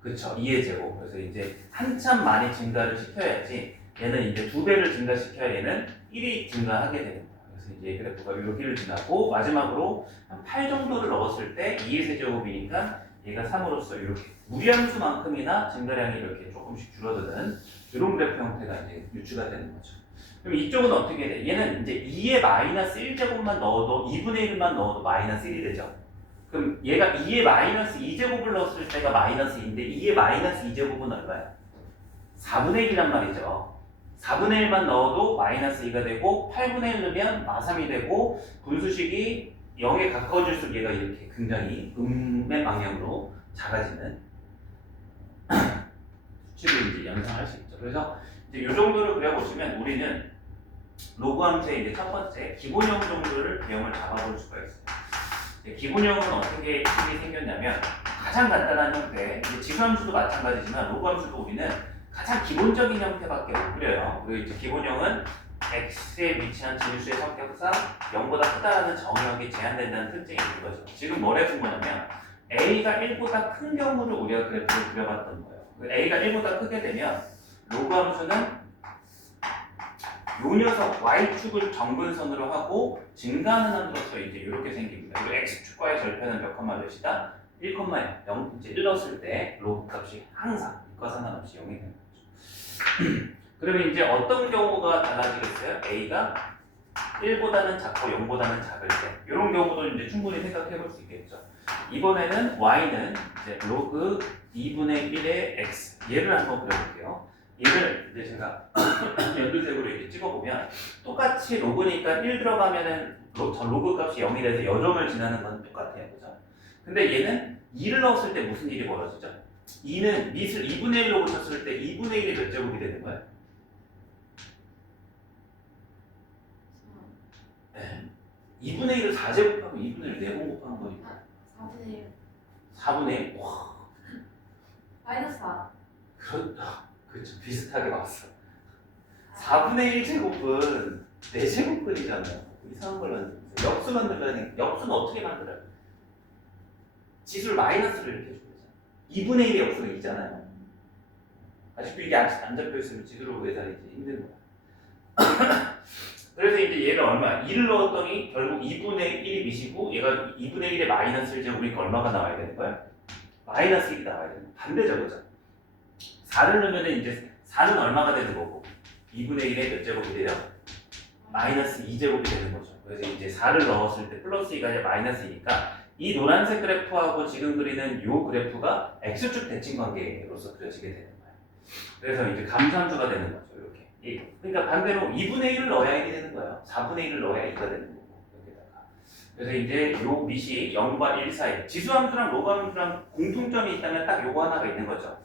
그쵸, 2의 제곱. 그래서 이제 한참 많이 증가를 시켜야지 얘는 이제 2배를 증가시켜야 얘는 1이 증가하게 되는 거예요. 그래서 이제 그래프가 여기를 지나고 마지막으로 한 8 정도를 넣었을 때 2의 세제곱이니까 얘가 3으로서 이렇게 무리함수만큼이나 증가량이 이렇게 조금씩 줄어드는 이런 그래프 형태가 이제 유추가 되는 거죠. 그럼 이쪽은 어떻게 돼? 얘는 이제 2의 마이너스 1제곱만 넣어도 2분의 1만 넣어도 마이너스 1이 되죠. 그럼 얘가 2의 마이너스 2제곱을 넣었을 때가 마이너스 2인데 2의 마이너스 2제곱은 얼마야? 4분의 1이란 말이죠. 4분의 1만 넣어도 마이너스 2가 되고 8분의 1 넣으면 마3이 되고 분수식이 0에 가까워질수록 얘가 이렇게 굉장히 음의 방향으로 작아지는 수치를 이제 연상할 수 있죠. 그래서 이제 이 정도를 그려보시면 우리는 로그 함수의 이제 첫 번째 기본형 정도를 개형을 잡아볼 수가 있어요. 기본형은 어떻게 생겼냐면 가장 간단한 형태, 지수함수도 마찬가지지만 로그함수도 우리는 가장 기본적인 형태밖에 못 그려요. 그리고 이제 기본형은 x에 위치한 진수의 성격상 0보다 크다라는 정의역이 제한된다는 특징이 있는 거죠. 지금 뭘 해준 거냐면 a가 1보다 큰 경우를 우리가 그래프를 그려봤던 거예요. a가 1보다 크게 되면 로그 함수는 요 녀석 y축을 정근선으로 하고 증가하는 함으로써 이제 이렇게 생깁니다. 그리고 x축과의 절편은 몇 컴마 몇이다? 1,0. 0, 이제 1 넣었을 때 로그 값이 항상 이과 상관없이 0이 되는 거죠. 그러면 이제 어떤 경우가 달라지겠어요? a가 1보다는 작고 0보다는 작을 때 이런 경우도 이제 충분히 생각해 볼 수 있겠죠. 이번에는 y는 이제 로그 2분의 1의 x 얘를 한번 그려볼게요. 얘를 이제 제가 연두색으로 이렇게 찍어보면 똑같이 로그니까 1 들어가면은 로그 값이 0이 돼서 여점을 지나는 건 똑같아요. 그죠? 근데 얘는 2를 넣었을 때 무슨 일이 벌어지죠? 2는 밑을 2분의 1로 붙였을 때 2분의 1이 몇 제곱이 되는 거예요? 네. 2분의 1을 4제곱하고 2분의 1을 4번 곱하는 거니까 4분의 1 4분의 1? 와, 마이너스 4 그렇죠. 비슷하게 왔어. 4분의 1제곱은 4제곱근이잖아요. 이상한 걸 만들었어요. 역수 만들려니 역수는 어떻게 만들어요? 지수를 마이너스를 이렇게 해주면 되잖아요. 2분의 1의 역수가 2잖아요. 아직도 이게 안 잡혀있으면 지수를 계산하기 힘든 거야. 그래서 이제 얘를 얼마? 2를 넣었더니 결국 2분의 1이 미시고 얘가 2분의 1의 마이너스 1 제곱이니까 얼마가 나와야 되는 거야? 마이너스 1이 나와야 되는 거야. 반대죠, 그죠? 4를 넣으면 이제 4는 얼마가 되는 거고 2분의 1의 몇 제곱이 돼요? 마이너스 2제곱이 되는 거죠. 그래서 이제 4를 넣었을 때 플러스 2가 아니라 마이너스 2니까 이 노란색 그래프하고 지금 그리는 이 그래프가 x축 대칭 관계로서 그려지게 되는 거예요. 그래서 이제 감소함수가 되는 거죠. 이렇게. 그러니까 반대로 2분의 1을 넣어야 1이 되는 거예요. 4분의 1을 넣어야 2가 되는 거고 여기다가. 그래서 이제 요 밑이 0과 1 사이 지수함수랑 로그함수랑 공통점이 있다면 딱 요거 하나가 있는 거죠.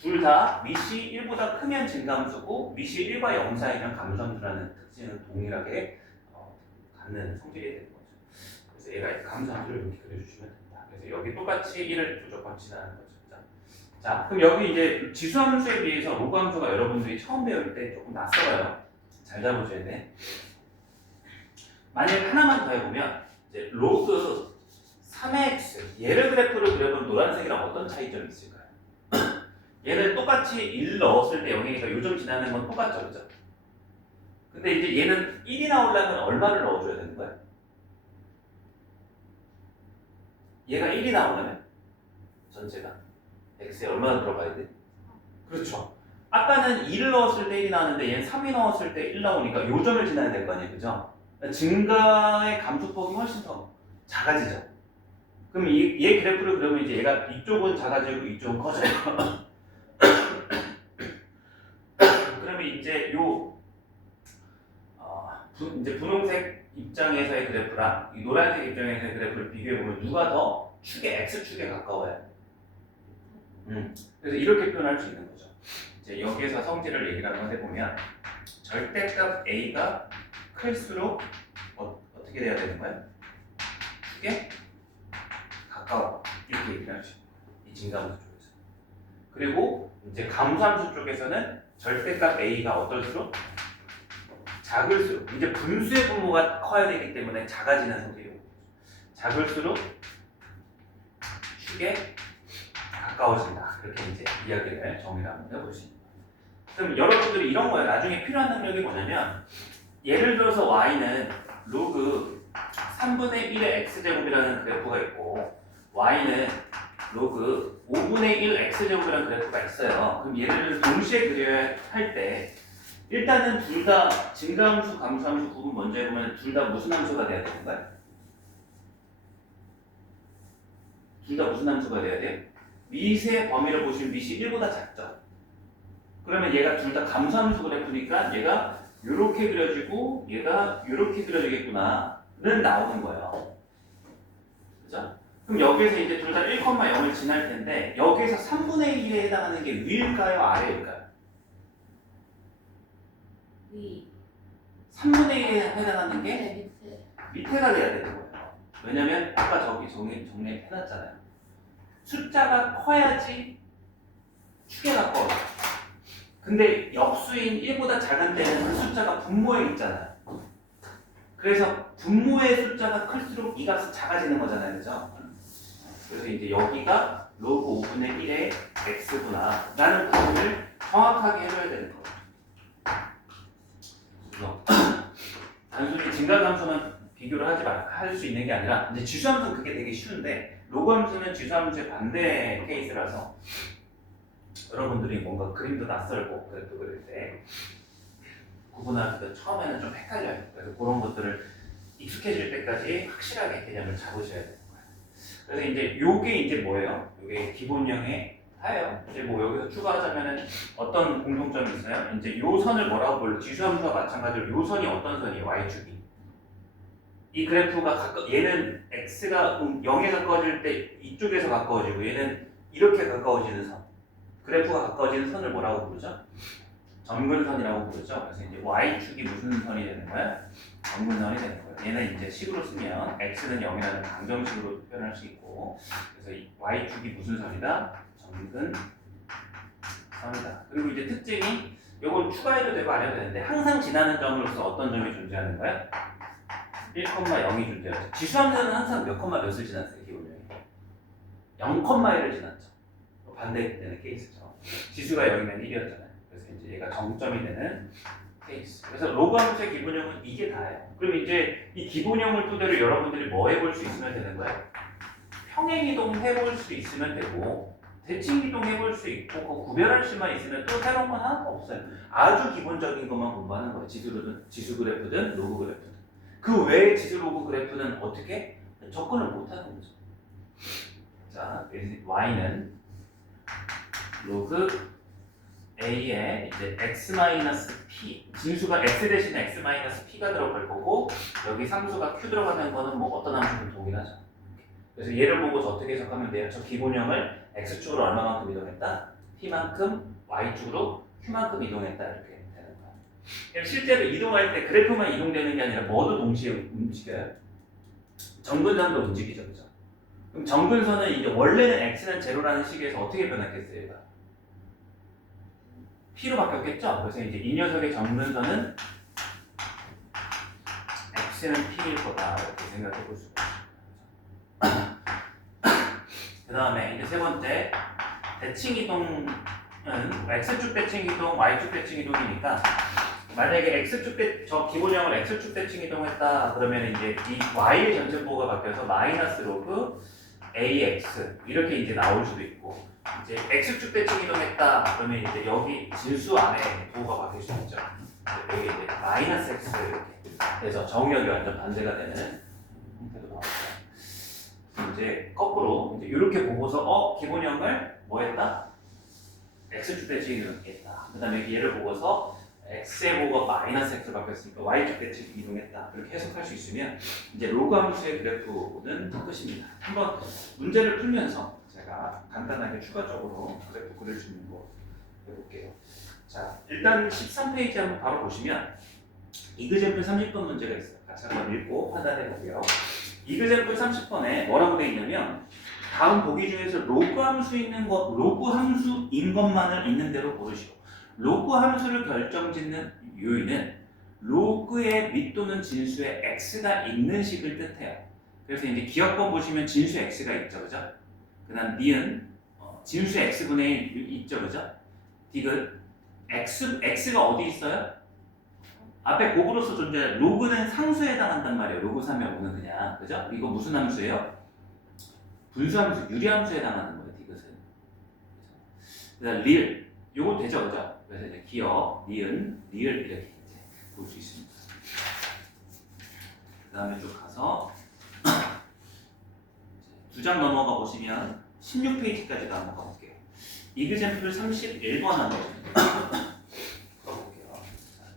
둘 다 밑이 1보다 크면 증가함수고 밑이 1과 0 사이면 감소함수라는 특징은 동일하게 갖는 성질이 되는 거죠. 그래서 얘가 감소함수를 이렇게 그려주시면 됩니다. 그래서 여기 똑같이 1을 무조건 지나는 거죠. 자, 그럼 여기 이제 지수함수에 비해서 로그함수가 여러분들이 처음 배울 때 조금 낯설어요. 잘 잡으셔야 돼. 만약 하나만 더 해보면 이제 로그 3x 얘를 그래프를 그려본 노란색이랑 어떤 차이점이 있을까요? 얘는 똑같이 1 넣었을 때 0이니까 요점 지나는 건 똑같죠, 그죠? 근데 이제 얘는 1이 나오려면 얼마를 넣어줘야 되는 거야? 얘가 1이 나오려면 전체가 x에 얼마나 들어가야 돼? 그렇죠. 아까는 2를 넣었을 때 1이 나왔는데 얘는 3이 넣었을 때 1 나오니까 요점을 지나야 될 거 아니에요, 그죠? 증가의 감소폭이 훨씬 더 작아지죠. 그럼 얘 그래프를 그러면 이제 얘가 이쪽은 작아지고 이쪽은 커져요. 그러면 이제 이제 분홍색 입장에서의 그래프랑 이 노란색 입장에서의 그래프를 비교해 보면 누가 더 축에 x축에 가까워요? 그래서 이렇게 표현할 수 있는 거죠. 이제 여기에서 성질을 얘기를 한번 해보면 절대값 a가 클수록 어떻게 돼야 되는 거예요? 축에 가까워 이렇게 얘기를 할 수 있는 거예요. 이 증가함수 쪽에서. 그리고 이제 감소함수 쪽에서는 절대값 a가 어떨수록 작을수록 이제 분수의 분모가 커야 되기 때문에 작아지는 성질이 오는 거죠. 작을수록 축에 가까워진다. 그렇게 이제 이야기를 정리를 한번 해볼 수 있는 거예요. 그럼 여러분들이 이런 거예요. 나중에 필요한 능력이 뭐냐면 예를 들어서 y는 로그 3분의 1의 x제곱이라는 그래프가 있고 y는 로그 5분의 1 x제곱이라는 그래프가 있어요. 그럼 얘를 동시에 그려야 할 때 일단은 둘 다 증가함수, 감소함수 구분 먼저 해보면 둘 다 무슨 함수가 돼야 되는 거야? 둘 다 무슨 함수가 돼야 돼요? 밑의 범위를 보시면 밑이 1보다 작죠? 그러면 얘가 둘 다 감소함수 그래프니까 얘가 이렇게 그려지고 얘가 이렇게 그려지겠구나는 나오는 거예요. 그죠? 그럼 여기에서 이제 둘 다 1,0을 지날 텐데 여기에서 3분의 1에 해당하는 게 위일까요? 아래일까요? 위 3분의 1에 해당하는 게 밑에 밑에가 돼야 되는 거예요. 왜냐면 아까 저기 정리해놨잖아요. 숫자가 커야지 축에 가까워요. 근데 역수인 1보다 작은 때는 그 숫자가 분모에 있잖아요. 그래서 분모의 숫자가 클수록 이 값은 작아지는 거잖아요. 그죠? 그래서 이제 여기가 로그 5분의 1의 x구나 라는 부분을 정확하게 해줘야 되는 거예요. 그래서 단순히 증가함수만 비교를 할 수 있는 게 아니라 이제 지수함수는 그게 되게 쉬운데 로그함수는 지수함수의 반대 케이스라서 여러분들이 뭔가 그림도 낯설고 그래도 그럴 때 구분하기도 처음에는 좀 헷갈려요. 그래서 그런 것들을 익숙해질 때까지 확실하게 개념을 잡으셔야 되는 거예요. 그래서 이제 요게 이제 뭐예요? 요게 기본형의 하예요. 이제 뭐 여기서 추가하자면은 어떤 공통점이 있어요? 이제 요 선을 뭐라고 불러? 지수함수와 마찬가지로 요 선이 어떤 선이에요? y축이. 이 그래프가 얘는 x가 0에 가까워질 때 이쪽에서 가까워지고 얘는 이렇게 가까워지는 선. 그래프가 가까워지는 선을 뭐라고 부르죠? 점근선이라고 부르죠. 그래서 이제 y축이 무슨 선이 되는 거야? 점근선이 되는 거예요. 얘는 이제 식으로 쓰면 x는 0이라는 방정식으로 표현할 수 있고, 그래서 이 y축이 무슨 선이다? 점근선이다. 그리고 이제 특징이 이건 추가해도 되고 안 해도 되는데 항상 지나는 점으로서 어떤 점이 존재하는 거야? 1,0이 존재하죠. 지수함수는 항상 몇 콤마 몇을 지났어요, 기본형이? 0,1을 지났죠. 반대되는 케이스죠. 지수가 0이면 1이었잖아요. 그래서 이제 얘가 정점이 되는 케이스. 그래서 로그함수의 기본형은 이게 다예요. 그럼 이제 이 기본형을 토대로 여러분들이 뭐 해볼 수 있으면 되는 거예요? 평행이동 해볼 수 있으면 되고 대칭이동 해볼 수 있고 그 구별할 수만 있으면 또 새로운 건 하나도 없어요. 아주 기본적인 것만 공부하는 거예요. 지수 그래프든 로그 그래프든. 그 외에 지수 로그 그래프는 어떻게? 접근을 못하는 거죠. 자, y는 로그 a에 이제 x-p 진수가 x 대신 x-p가 들어갈 거고 여기 상수가 q 들어가는 거는 뭐 어떤 함수든 동일하죠. 그래서 얘를 보고서 어떻게 해석하면 돼요? 저 기본형을 x축으로 얼마만큼 이동했다? p만큼 y축으로 q만큼 이동했다 이렇게 되는 거예요. 실제로 이동할 때 그래프만 이동되는 게 아니라 뭐도 동시에 움직여요? 정근선도 움직이죠, 그죠? 그럼 정근선은 이제 원래는 x는 제로라는 식에서 어떻게 변했겠어요, 얘가? p로 바뀌었겠죠? 그래서 이제 이 녀석의 정근선은 x는 p일 거다 이렇게 생각해 볼 수가 있습니다. 그 다음에 이제 세 번째 대칭이동은 x축 대칭이동, y축 대칭이동이니까 만약에 x축 저 기본형을 x축 대칭이동했다 그러면 이제 이 y의 전체부호가 바뀌어서 마이너스 로그 ax 이렇게 이제 나올 수도 있고 이제 x축 대칭 이동했다 그러면 이제 여기 진수 안에 부호가 바뀔 수 있죠. 여기 이제 마이너스 x 이렇게 그래서 정의역이 완전 반대가 되는 형태도 나옵니다. 이제 거꾸로 이제 이렇게 보고서 기본형을 뭐 했다? x축 대칭 이동했다. 그다음에 얘를 보고서 x의 부호가 마이너스 x로 바뀌었으니까 y축 대칭 이동했다. 그렇게 해석할 수 있으면 이제 로그 함수의 그래프는 끝입니다. 한번 문제를 풀면서 제가 간단하게 추가적으로 그래프 그릴 수 있는 거 해볼게요. 자, 일단 13페이지 한번 바로 보시면 이그젠플 30번 문제가 있어요. 같이 한번 읽고 판단해 볼게요. 이그젠플 30번에 뭐라고 되어 있냐면 다음 보기 중에서 로그 함수인 것만을 있는 대로 고르시오. 로그 함수를 결정짓는 요인은 로그의 밑 또는 진수에 x가 있는 식을 뜻해요. 그래서 이제 기억번 보시면 진수 x가 있죠, 그죠? 그다음 니은 진수 x분의 1 있죠, 그죠? 디귿 x가 어디 있어요? 앞에 곱으로서 존재하는 로그는 상수에 해당한단 말이에요. 로그 3의 5는 그냥 그죠? 이거 무슨 함수예요? 분수함수, 유리함수에 해당하는 거예요, 디귿은. 그다음 리을 요거 되죠, 그죠? 그래서 이제 기억, 니은, 리을 이렇게 이제 볼 수 있습니다. 그다음에 쭉 가서 두 장 넘어가 보시면 16페이지까지도 한번 가볼게요. 이그젠플 31번 한번 가볼게요.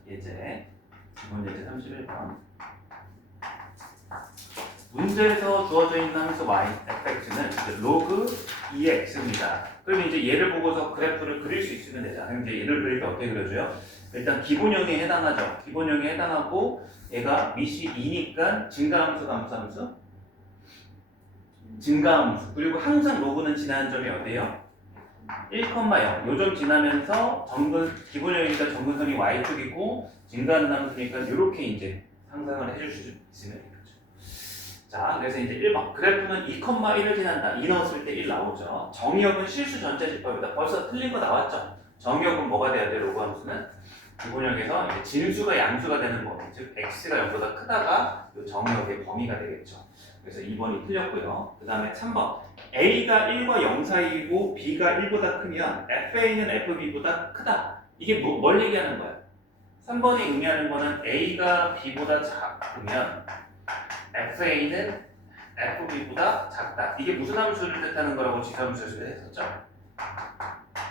예제, 기본 예제 31번. 문제에서 주어져 있는 함수 y, fx는 로그 2x입니다. 그러면 이제 얘를 보고서 그래프를 그릴 수 있으면 되잖아요. 이제 얘를 그릴 때 어떻게 그려줘요? 일단 기본형에 해당하죠. 기본형에 해당하고 얘가 밑이 2니까 증가함수, 감수함수? 증가함수. 그리고 항상 로그는 지나는 점이 어때요? 1,0 요점 지나면서 기본형이니까 정근선이 y축이고 증가하는 함수니까 이렇게 이제 상상을 해줄 수 있으면 되겠죠. 자, 그래서 이제 1번 그래프는 2,1을 지난다. 2 넣었을 때 1 나오죠. 정의역은 실수 전체 집합이다. 벌써 틀린 거 나왔죠. 정의역은 뭐가 돼야 돼? 로그 함수는 기본형에서 이제 진수가 양수가 되는 범위, 즉 x가 0보다 크다가 이 정의역의 범위가 되겠죠. 그래서 2번이 틀렸고요. 그 다음에 3번 a가 1과 0 사이이고 b가 1보다 크면 fa는 fb보다 크다. 이게 뭘 얘기하는 거야? 3번이 의미하는 거는 a가 b보다 작으면 fa는 fb보다 작다. 이게 무슨 함수를 뜻하는 거라고 지수함수에서 했었죠?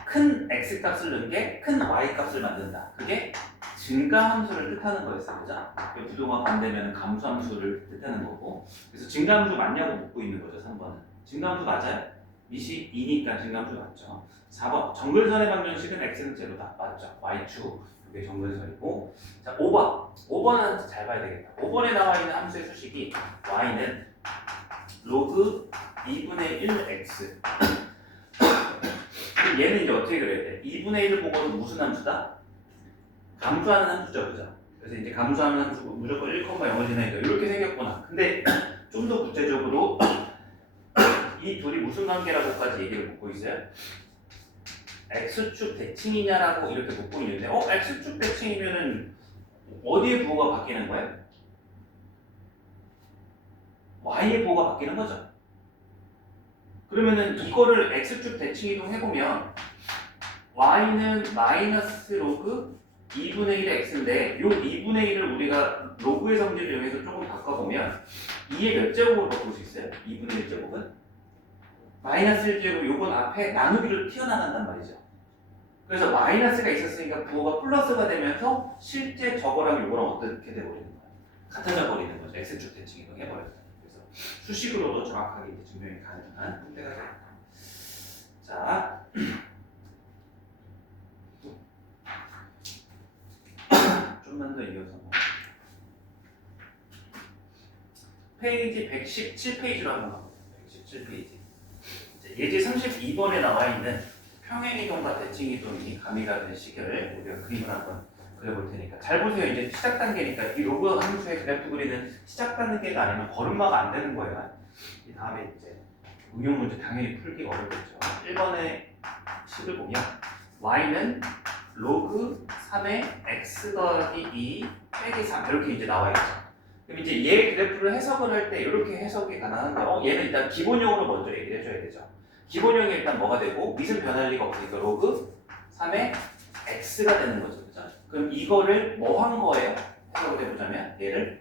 큰 x 값을 넣은 게 큰 y 값을 만든다. 그게 증가함수를 뜻하는 거였어요. 그죠? 부동화 반대면 감소함수를 뜻하는 거고. 그래서 증가함수 맞냐고 묻고 있는 거죠. 3번은. 증가함수 맞아요? 미시 2니까 증가함수 맞죠. 4번 정글선의 방정식은 x는 제로다. 맞죠. y축 이게 정글선이고. 자 5번 5번은 잘 봐야 되겠다. 5번에 나와 있는 함수의 수식이 y는 로그 2분의 1x. 얘는 이제 어떻게 그려야 돼? 2분의 1을 보고는 무슨 함수다? 감소하는 함수죠, 그죠? 그래서 이제 감소하는 함수 무조건 1,0을 지나니까 이렇게 생겼구나. 근데 좀 더 구체적으로 이 둘이 무슨 관계라고까지 얘기를 묻고 있어요? x축 대칭이냐라고 이렇게 묻고 있는데, x축 대칭이면은 어디에 부호가 바뀌는 거예요? y의 부호가 바뀌는 거죠. 그러면은 이거를 x축 대칭 이동해보면 y는 마이너스 로그 2분의 1의 x인데 요 2분의 1을 우리가 로그의 성질을 이용해서 조금 바꿔보면 2의 몇 제곱으로 바꿀 수 있어요? 2분의 1제곱은? 마이너스 1제곱 요건 앞에 나누기로 튀어나간단 말이죠. 그래서 마이너스가 있었으니까 부호가 플러스가 되면서 실제 저거랑 요거랑 어떻게 돼버리는 거예요? 같아져 버리는 거죠. x축 대칭 이동 해버려요. 그래서 수식으로도 정확하게 이제 증명이 가능한 형태가 됩니다. 자, 좀만 더 이어서 페이지 117페이지로 한번 가보세요. 117페이지. 예제 32번에 나와 있는 평행이동과 대칭이동이 가미가 된 시계를 우리가 그림을 한번 그려볼 테니까 잘 보세요. 이제 시작 단계니까 이 로그 함수의 그래프 그리는 시작 단계가 아니면 걸음마가 안 되는 거예요. 이 다음에 이제 응용 문제 당연히 풀기 어렵겠죠. 1번의 식을 보면 y는 로그 3의 x 더하기 2 빼기 3 이렇게 이제 나와 있죠. 그럼 이제 얘 그래프를 해석을 할 때 이렇게 해석이 가능한데 얘는 일단 기본형으로 먼저 얘기해 줘야 되죠. 기본형이 일단 뭐가 되고 밑은 변할 리가 없으니까 로그 3의 x가 되는 거죠. 그죠? 그럼 이거를 뭐 한 거예요? 해석을 해보자면 얘를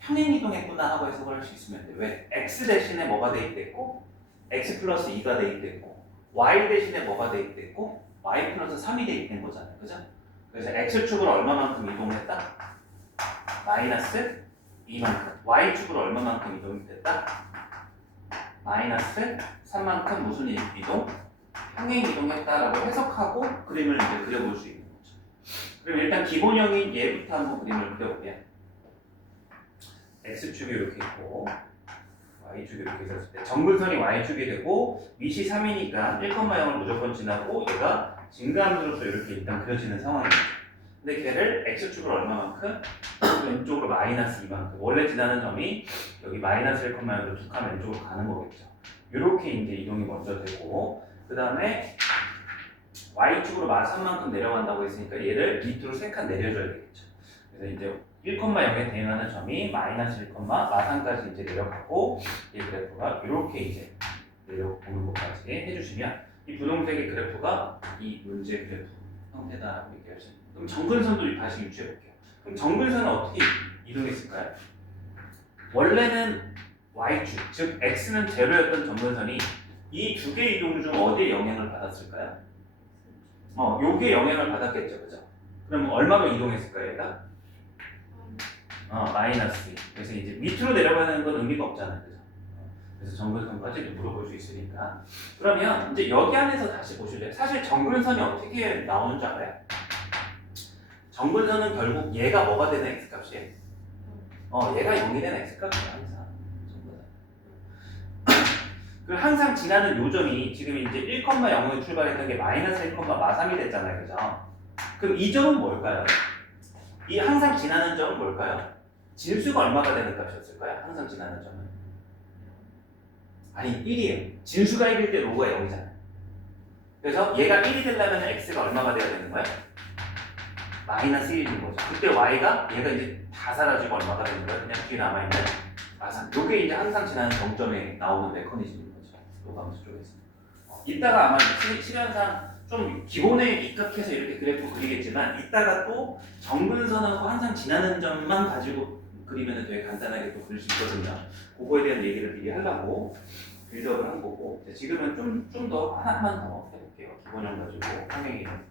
평행이동했구나 하고 해석을 할 수 있으면 돼. 왜? x 대신에 뭐가 대입됐고 x 플러스 2가 대입됐고 y 대신에 뭐가 대입됐고 y 플러스 3이 대입된 거잖아요. 그죠? 그래서 x축으로 얼마만큼 이동했다? 마이너스 2만큼. y축으로 얼마만큼 이동이 됐다? 마이너스 3만큼 무슨 이동? 평행 이동했다라고 해석하고 그림을 이제 그려볼 수 있는 거죠. 그럼 일단 기본형인 얘부터 한번 그림을 그려보면 x축이 이렇게 있고 y축이 이렇게 있었을 때 정근선이 y축이 되고 밑이 3이니까 1,0을 무조건 지나고 얘가 증가함으로써 이렇게 일단 그려지는 상황입니다. 근데 걔를 x축으로 얼마만큼? 왼쪽으로 마이너스 2만큼. 원래 지나는 점이 여기 마이너스 1,0로 두 칸 왼쪽으로 가는 거겠죠. 이렇게 이제 이동이 먼저 되고 그 다음에 y축으로 마이너스 3만큼 내려간다고 했으니까 얘를 밑으로 3칸 내려줘야 되겠죠. 그래서 이제 1,0에 대응하는 점이 마이너스 1, 마상까지 이제 내려가고 이 그래프가 이렇게 이제 내려오는 것까지 해주시면 이 분홍색의 그래프가 이 문제 그래프 형태다라고 얘기할 수 있습니다. 그럼 정근선도 다시 유추해 볼게요. 그럼 정근선은 어떻게 이동했을까요? 원래는 y축, 즉 x는 제로였던 정근선이 이 두 개의 이동 중 어디에 영향을 받았을까요? 요게 영향을 받았겠죠, 그죠? 그럼 얼마로 이동했을까요, 얘가? 마이너스 2. 그래서 이제 밑으로 내려가는 건 의미가 없잖아요, 그죠? 그래서 정근선까지도 물어볼 수 있으니까. 그러면 이제 여기 안에서 다시 보실래요? 사실 정근선이 어떻게 나오는 줄 알아요? 정근선은 결국 얘가 뭐가 되는 x값이에요? 얘가 0이 되는 x값이에요, 항상. 정근선. 그리고 항상 지나는 요점이 지금 이제 1,0에 출발했던 게 마이너스 1,3이 됐잖아요. 그죠? 그럼 이 점은 뭘까요? 이 항상 지나는 점은 뭘까요? 진수가 얼마가 되는 값이었을까요? 항상 지나는 점은? 아니 1이에요. 진수가 1일 때 로그가 0이잖아요. 그래서 얘가 1이 되려면 x가 얼마가 돼야 되는 거야? 마이너스 1인 거죠. 그때 y가 얘가 이제 다 사라지고 얼마가 되는 거야? 그냥 뒤에 남아있는 마산. 요게 이제 항상 지나는 정점에 나오는 메커니즘인 거죠. 로그함수 쪽에서. 이따가 아마 시간상 좀 기본에 입각해서 이렇게 그래프 그리겠지만 이따가 또 정근선하고 항상 지나는 점만 가지고 그리면 되게 간단하게 또 그릴 수 있거든요. 그거에 대한 얘기를 미리 하려고 빌드업을 한 거고 지금은 좀 더 하나만 더 해볼게요. 기본형 가지고 평행이동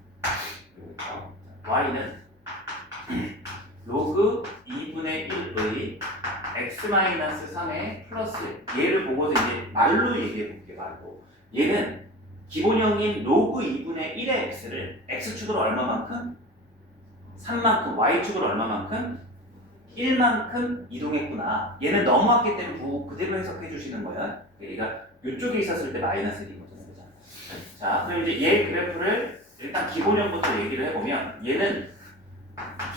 y는 로그 2분의 1의 x-3의 플러스 얘를 보고서 이제 말로 얘기해 볼게요. 말로 얘는 기본형인 로그 2분의 1의 x를 x축으로 얼마만큼? 3만큼, y축으로 얼마만큼? 1만큼 이동했구나. 얘는 넘어왔기 때문에 그대로 해석해 주시는 거야. 얘가 이쪽에 있었을 때 마이너스 1인 거잖아요. 그죠? 자, 그럼 이제 얘 그래프를 일단 기본형부터 얘기를 해보면 얘는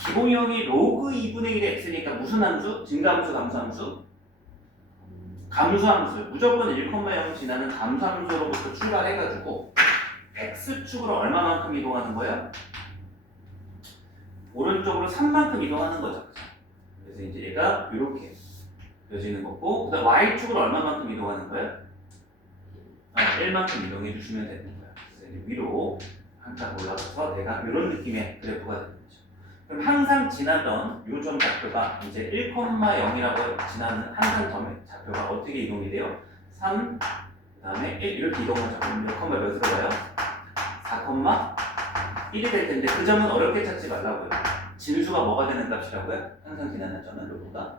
기본형이 로그 2분의 1의 x니까 무슨 함수? 증가함수, 감소함수? 감소함수. 무조건 1,0 지나는 감소함수로부터 출발해가지고 x축으로 얼마만큼 이동하는 거예요? 오른쪽으로 3만큼 이동하는 거죠. 그래서 이제 얘가 이렇게 그려지는 거고, 그다음 y축으로 얼마만큼 이동하는 거예요? 1만큼 이동해 주시면 되는 거예요. 그래서 이제 위로 한칸 올라가서 내가 이런 느낌의 그래프가 되는 거죠. 그럼 항상 지나던 요점 좌표가 이제 1,0이라고 지나는 항상 점의 좌표가 어떻게 이동이 돼요? 3, 그다음에 1 이렇게 이동하죠. 그럼 몇 컴마 몇으로 가요? 4,1이 될 텐데 그 점은 어렵게 찾지 말라고요. 진수가 뭐가 되는 값이라고요? 항상 지나는 점은 로그가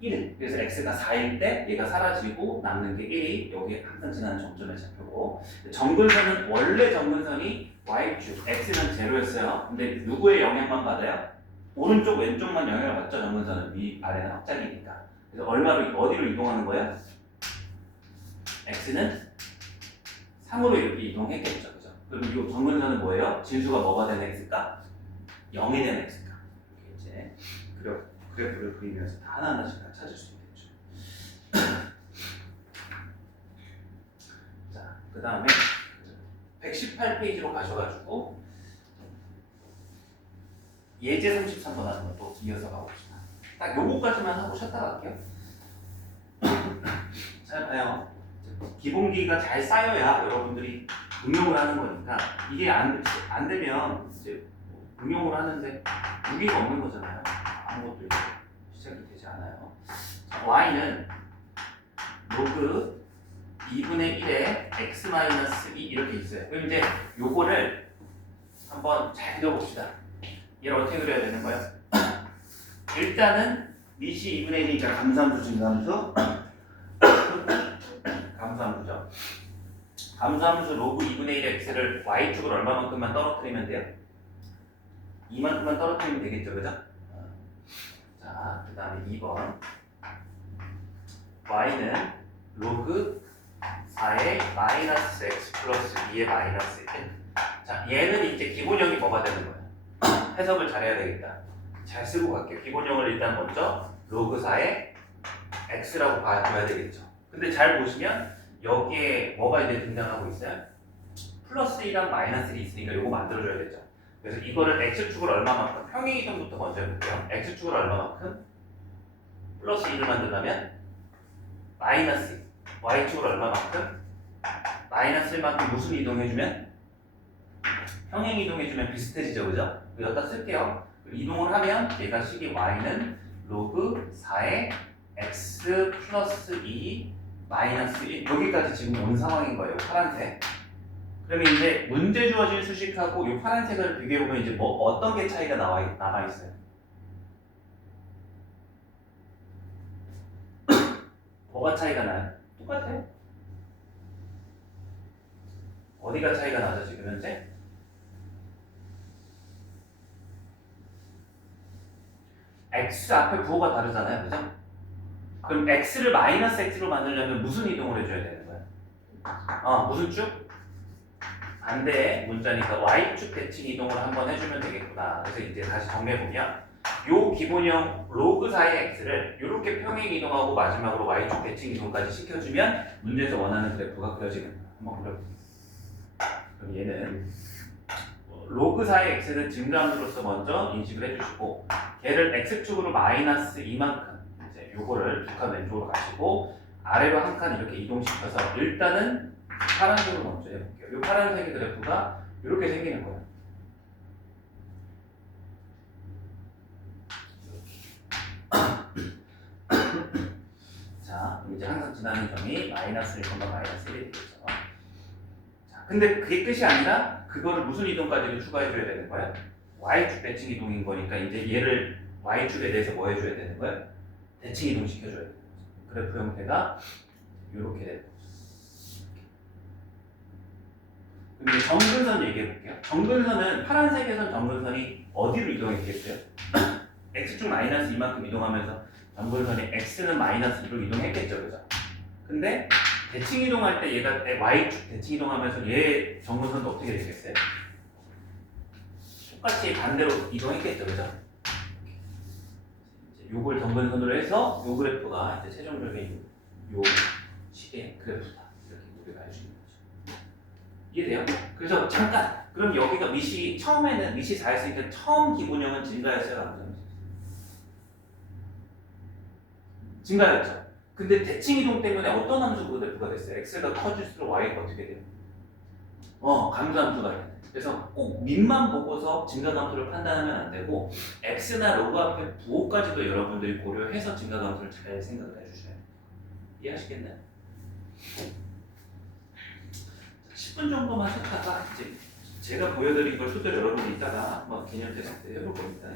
1. 그래서 x가 4일 때 얘가 사라지고 남는 게 1이 여기 항상 지나는 정점의 좌표고, 정근선은 원래 정근선이 y축 x는 제로였어요. 근데 누구의 영향만 받아요? 오른쪽 왼쪽만 영향을 받죠. 정근선은 위 아래는 확장이니까. 그래서 얼마로 어디로 이동하는 거야? x는 3으로 이렇게 이동했겠죠. 그죠? 그럼 이 정근선은 뭐예요? 진수가 뭐가 되는 x가? 0이 되는 x가. 이렇게 이제 그래프를 그리면서 다 하나하나씩 다 찾을 수 있겠죠. 자, 그 다음에 118페이지로 가셔가지고 예제 33번 하는 것도 이어서 가봅시다. 딱 요거까지만 하고 쉬었다 갈게요. 잘 봐요. 기본기가 잘 쌓여야 여러분들이 응용을 하는 거니까 이게 안 되면 이제 응용을 하는데 무기가 없는 거잖아요. 아무것도 이렇게 시작이 되지 않아요. 자, y는 로그 2분의 1에 x-2 이렇게 있어요. 그럼 이제 요거를 한번 잘 그려봅시다. 얘를 어떻게 그려야 되는 거예요? 일단은 니시 2분의 1이니까 감소함수, 증가함수 감소함수죠. 감소함수 로그 2분의 1 x를 y축으로 얼마만큼만 떨어뜨리면 돼요? 이만큼만 떨어뜨리면 되겠죠, 그죠? 자, 그 다음에 2번 y는 로그 4의 마이너스 x 플러스 2의 마이너스 1. 자, 얘는 이제 기본형이 뭐가 되는 거예요? 해석을 잘해야 되겠다. 잘 쓰고 갈게요. 기본형을 일단 먼저 로그 4의 x라고 봐줘야 되겠죠. 근데 잘 보시면 여기에 뭐가 이제 등장하고 있어요? 플러스 1이랑 마이너스 1이 있으니까 이거 만들어줘야겠죠. 그래서 이거를 x축을 얼마만큼, 평행이동부터 먼저 해볼게요. x축을 얼마만큼? 플러스 1을 만들려면 마이너스 2. y축을 얼마만큼? 마이너스 1만큼 무슨 이동해주면? 평행 이동해주면 비슷해지죠, 그죠? 여기다 쓸게요. 이동을 하면 얘가 식이 y는 로그 4의 x 플러스 2 마이너스 1 여기까지 지금 온 상황인 거예요. 파란색. 그러면 이제 문제 주어진 수식하고 이 파란색을 비교해보면 이제 뭐 어떤 게 차이가 남아있어요? 뭐가 차이가 나요? 똑같아요. 어디가 차이가 나죠 지금 현재? x 앞에 부호가 다르잖아요, 그죠? 그럼 x를 마이너스 x로 만들려면 무슨 이동을 해줘야 되는 거야? 무슨 축? 반대의 문자니까 Y축 대칭 이동을 한번 해주면 되겠구나. 그래서 이제 다시 정리해보면 요 기본형 로그 4의 x를 이렇게 평행 이동하고 마지막으로 Y축 대칭 이동까지 시켜주면 문제에서 원하는 그래프가 그려지겠다. 한번 그려볼게요. 그럼 얘는 로그 4의 x는 증가함으로써 먼저 인식을 해주시고 걔를 x축으로 마이너스 이만큼 이제 요거를 두 칸 왼쪽으로 가시고 아래로 한 칸 이렇게 이동시켜서 일단은 파란색으로 먼저 해볼게요. 이 파란색의 그래프가 이렇게 생기는 거예요. 자, 그럼 이제 항상 지나는 점이 마이너스 1, 마이너스 1이 되겠죠. 자, 근데 그게 끝이 아니라 그거를 무슨 이동까지도 추가해줘야 되는 거예요? Y축 대칭 이동인 거니까 이제 얘를 Y축에 대해서 뭐 해줘야 되는 거예요? 대칭 이동 시켜줘야 되는 거죠. 그래프 형태가 이렇게 되는 거죠. 그럼 이제 정근선 얘기해 볼게요. 정근선은 파란색에선 정근선이 어디로 이동했겠어요? x축 마이너스 이만큼 이동하면서 정근선이 x는 마이너스 2로 이동했겠죠, 그죠? 근데 대칭 이동할 때 얘가 y축 대칭 이동하면서 얘 정근선도 어떻게 되겠어요? 똑같이 반대로 이동했겠죠, 그죠? 이제 요걸 정근선으로 해서 요 그래프가 이제 최종적인 요 식의 그래프다. 이렇게 우리가 알 수 있는 거죠. 이해돼요? 그래서 잠깐! 그럼 여기가 미시 처음에는 미시 4했으니까 처음 기본형은 증가했어요, 감정이? 증가했죠. 근데 대칭 이동 때문에 어떤 함수 그래프가 됐어요? x가 커질수록 y가 어떻게 돼요? 감소함수가 돼요. 그래서 꼭 밑만 보고서 증가감소를 판단하면 안 되고 x나 로그 앞에 부호까지도 여러분들이 고려해서 증가감소를 잘 생각을 해주셔야 돼요. 이해하시겠나요? 10분 정도만 했다가 이제 제가 보여드린 걸 토대로 여러분이 이따가 한번 개념 테스트 해볼 겁니다.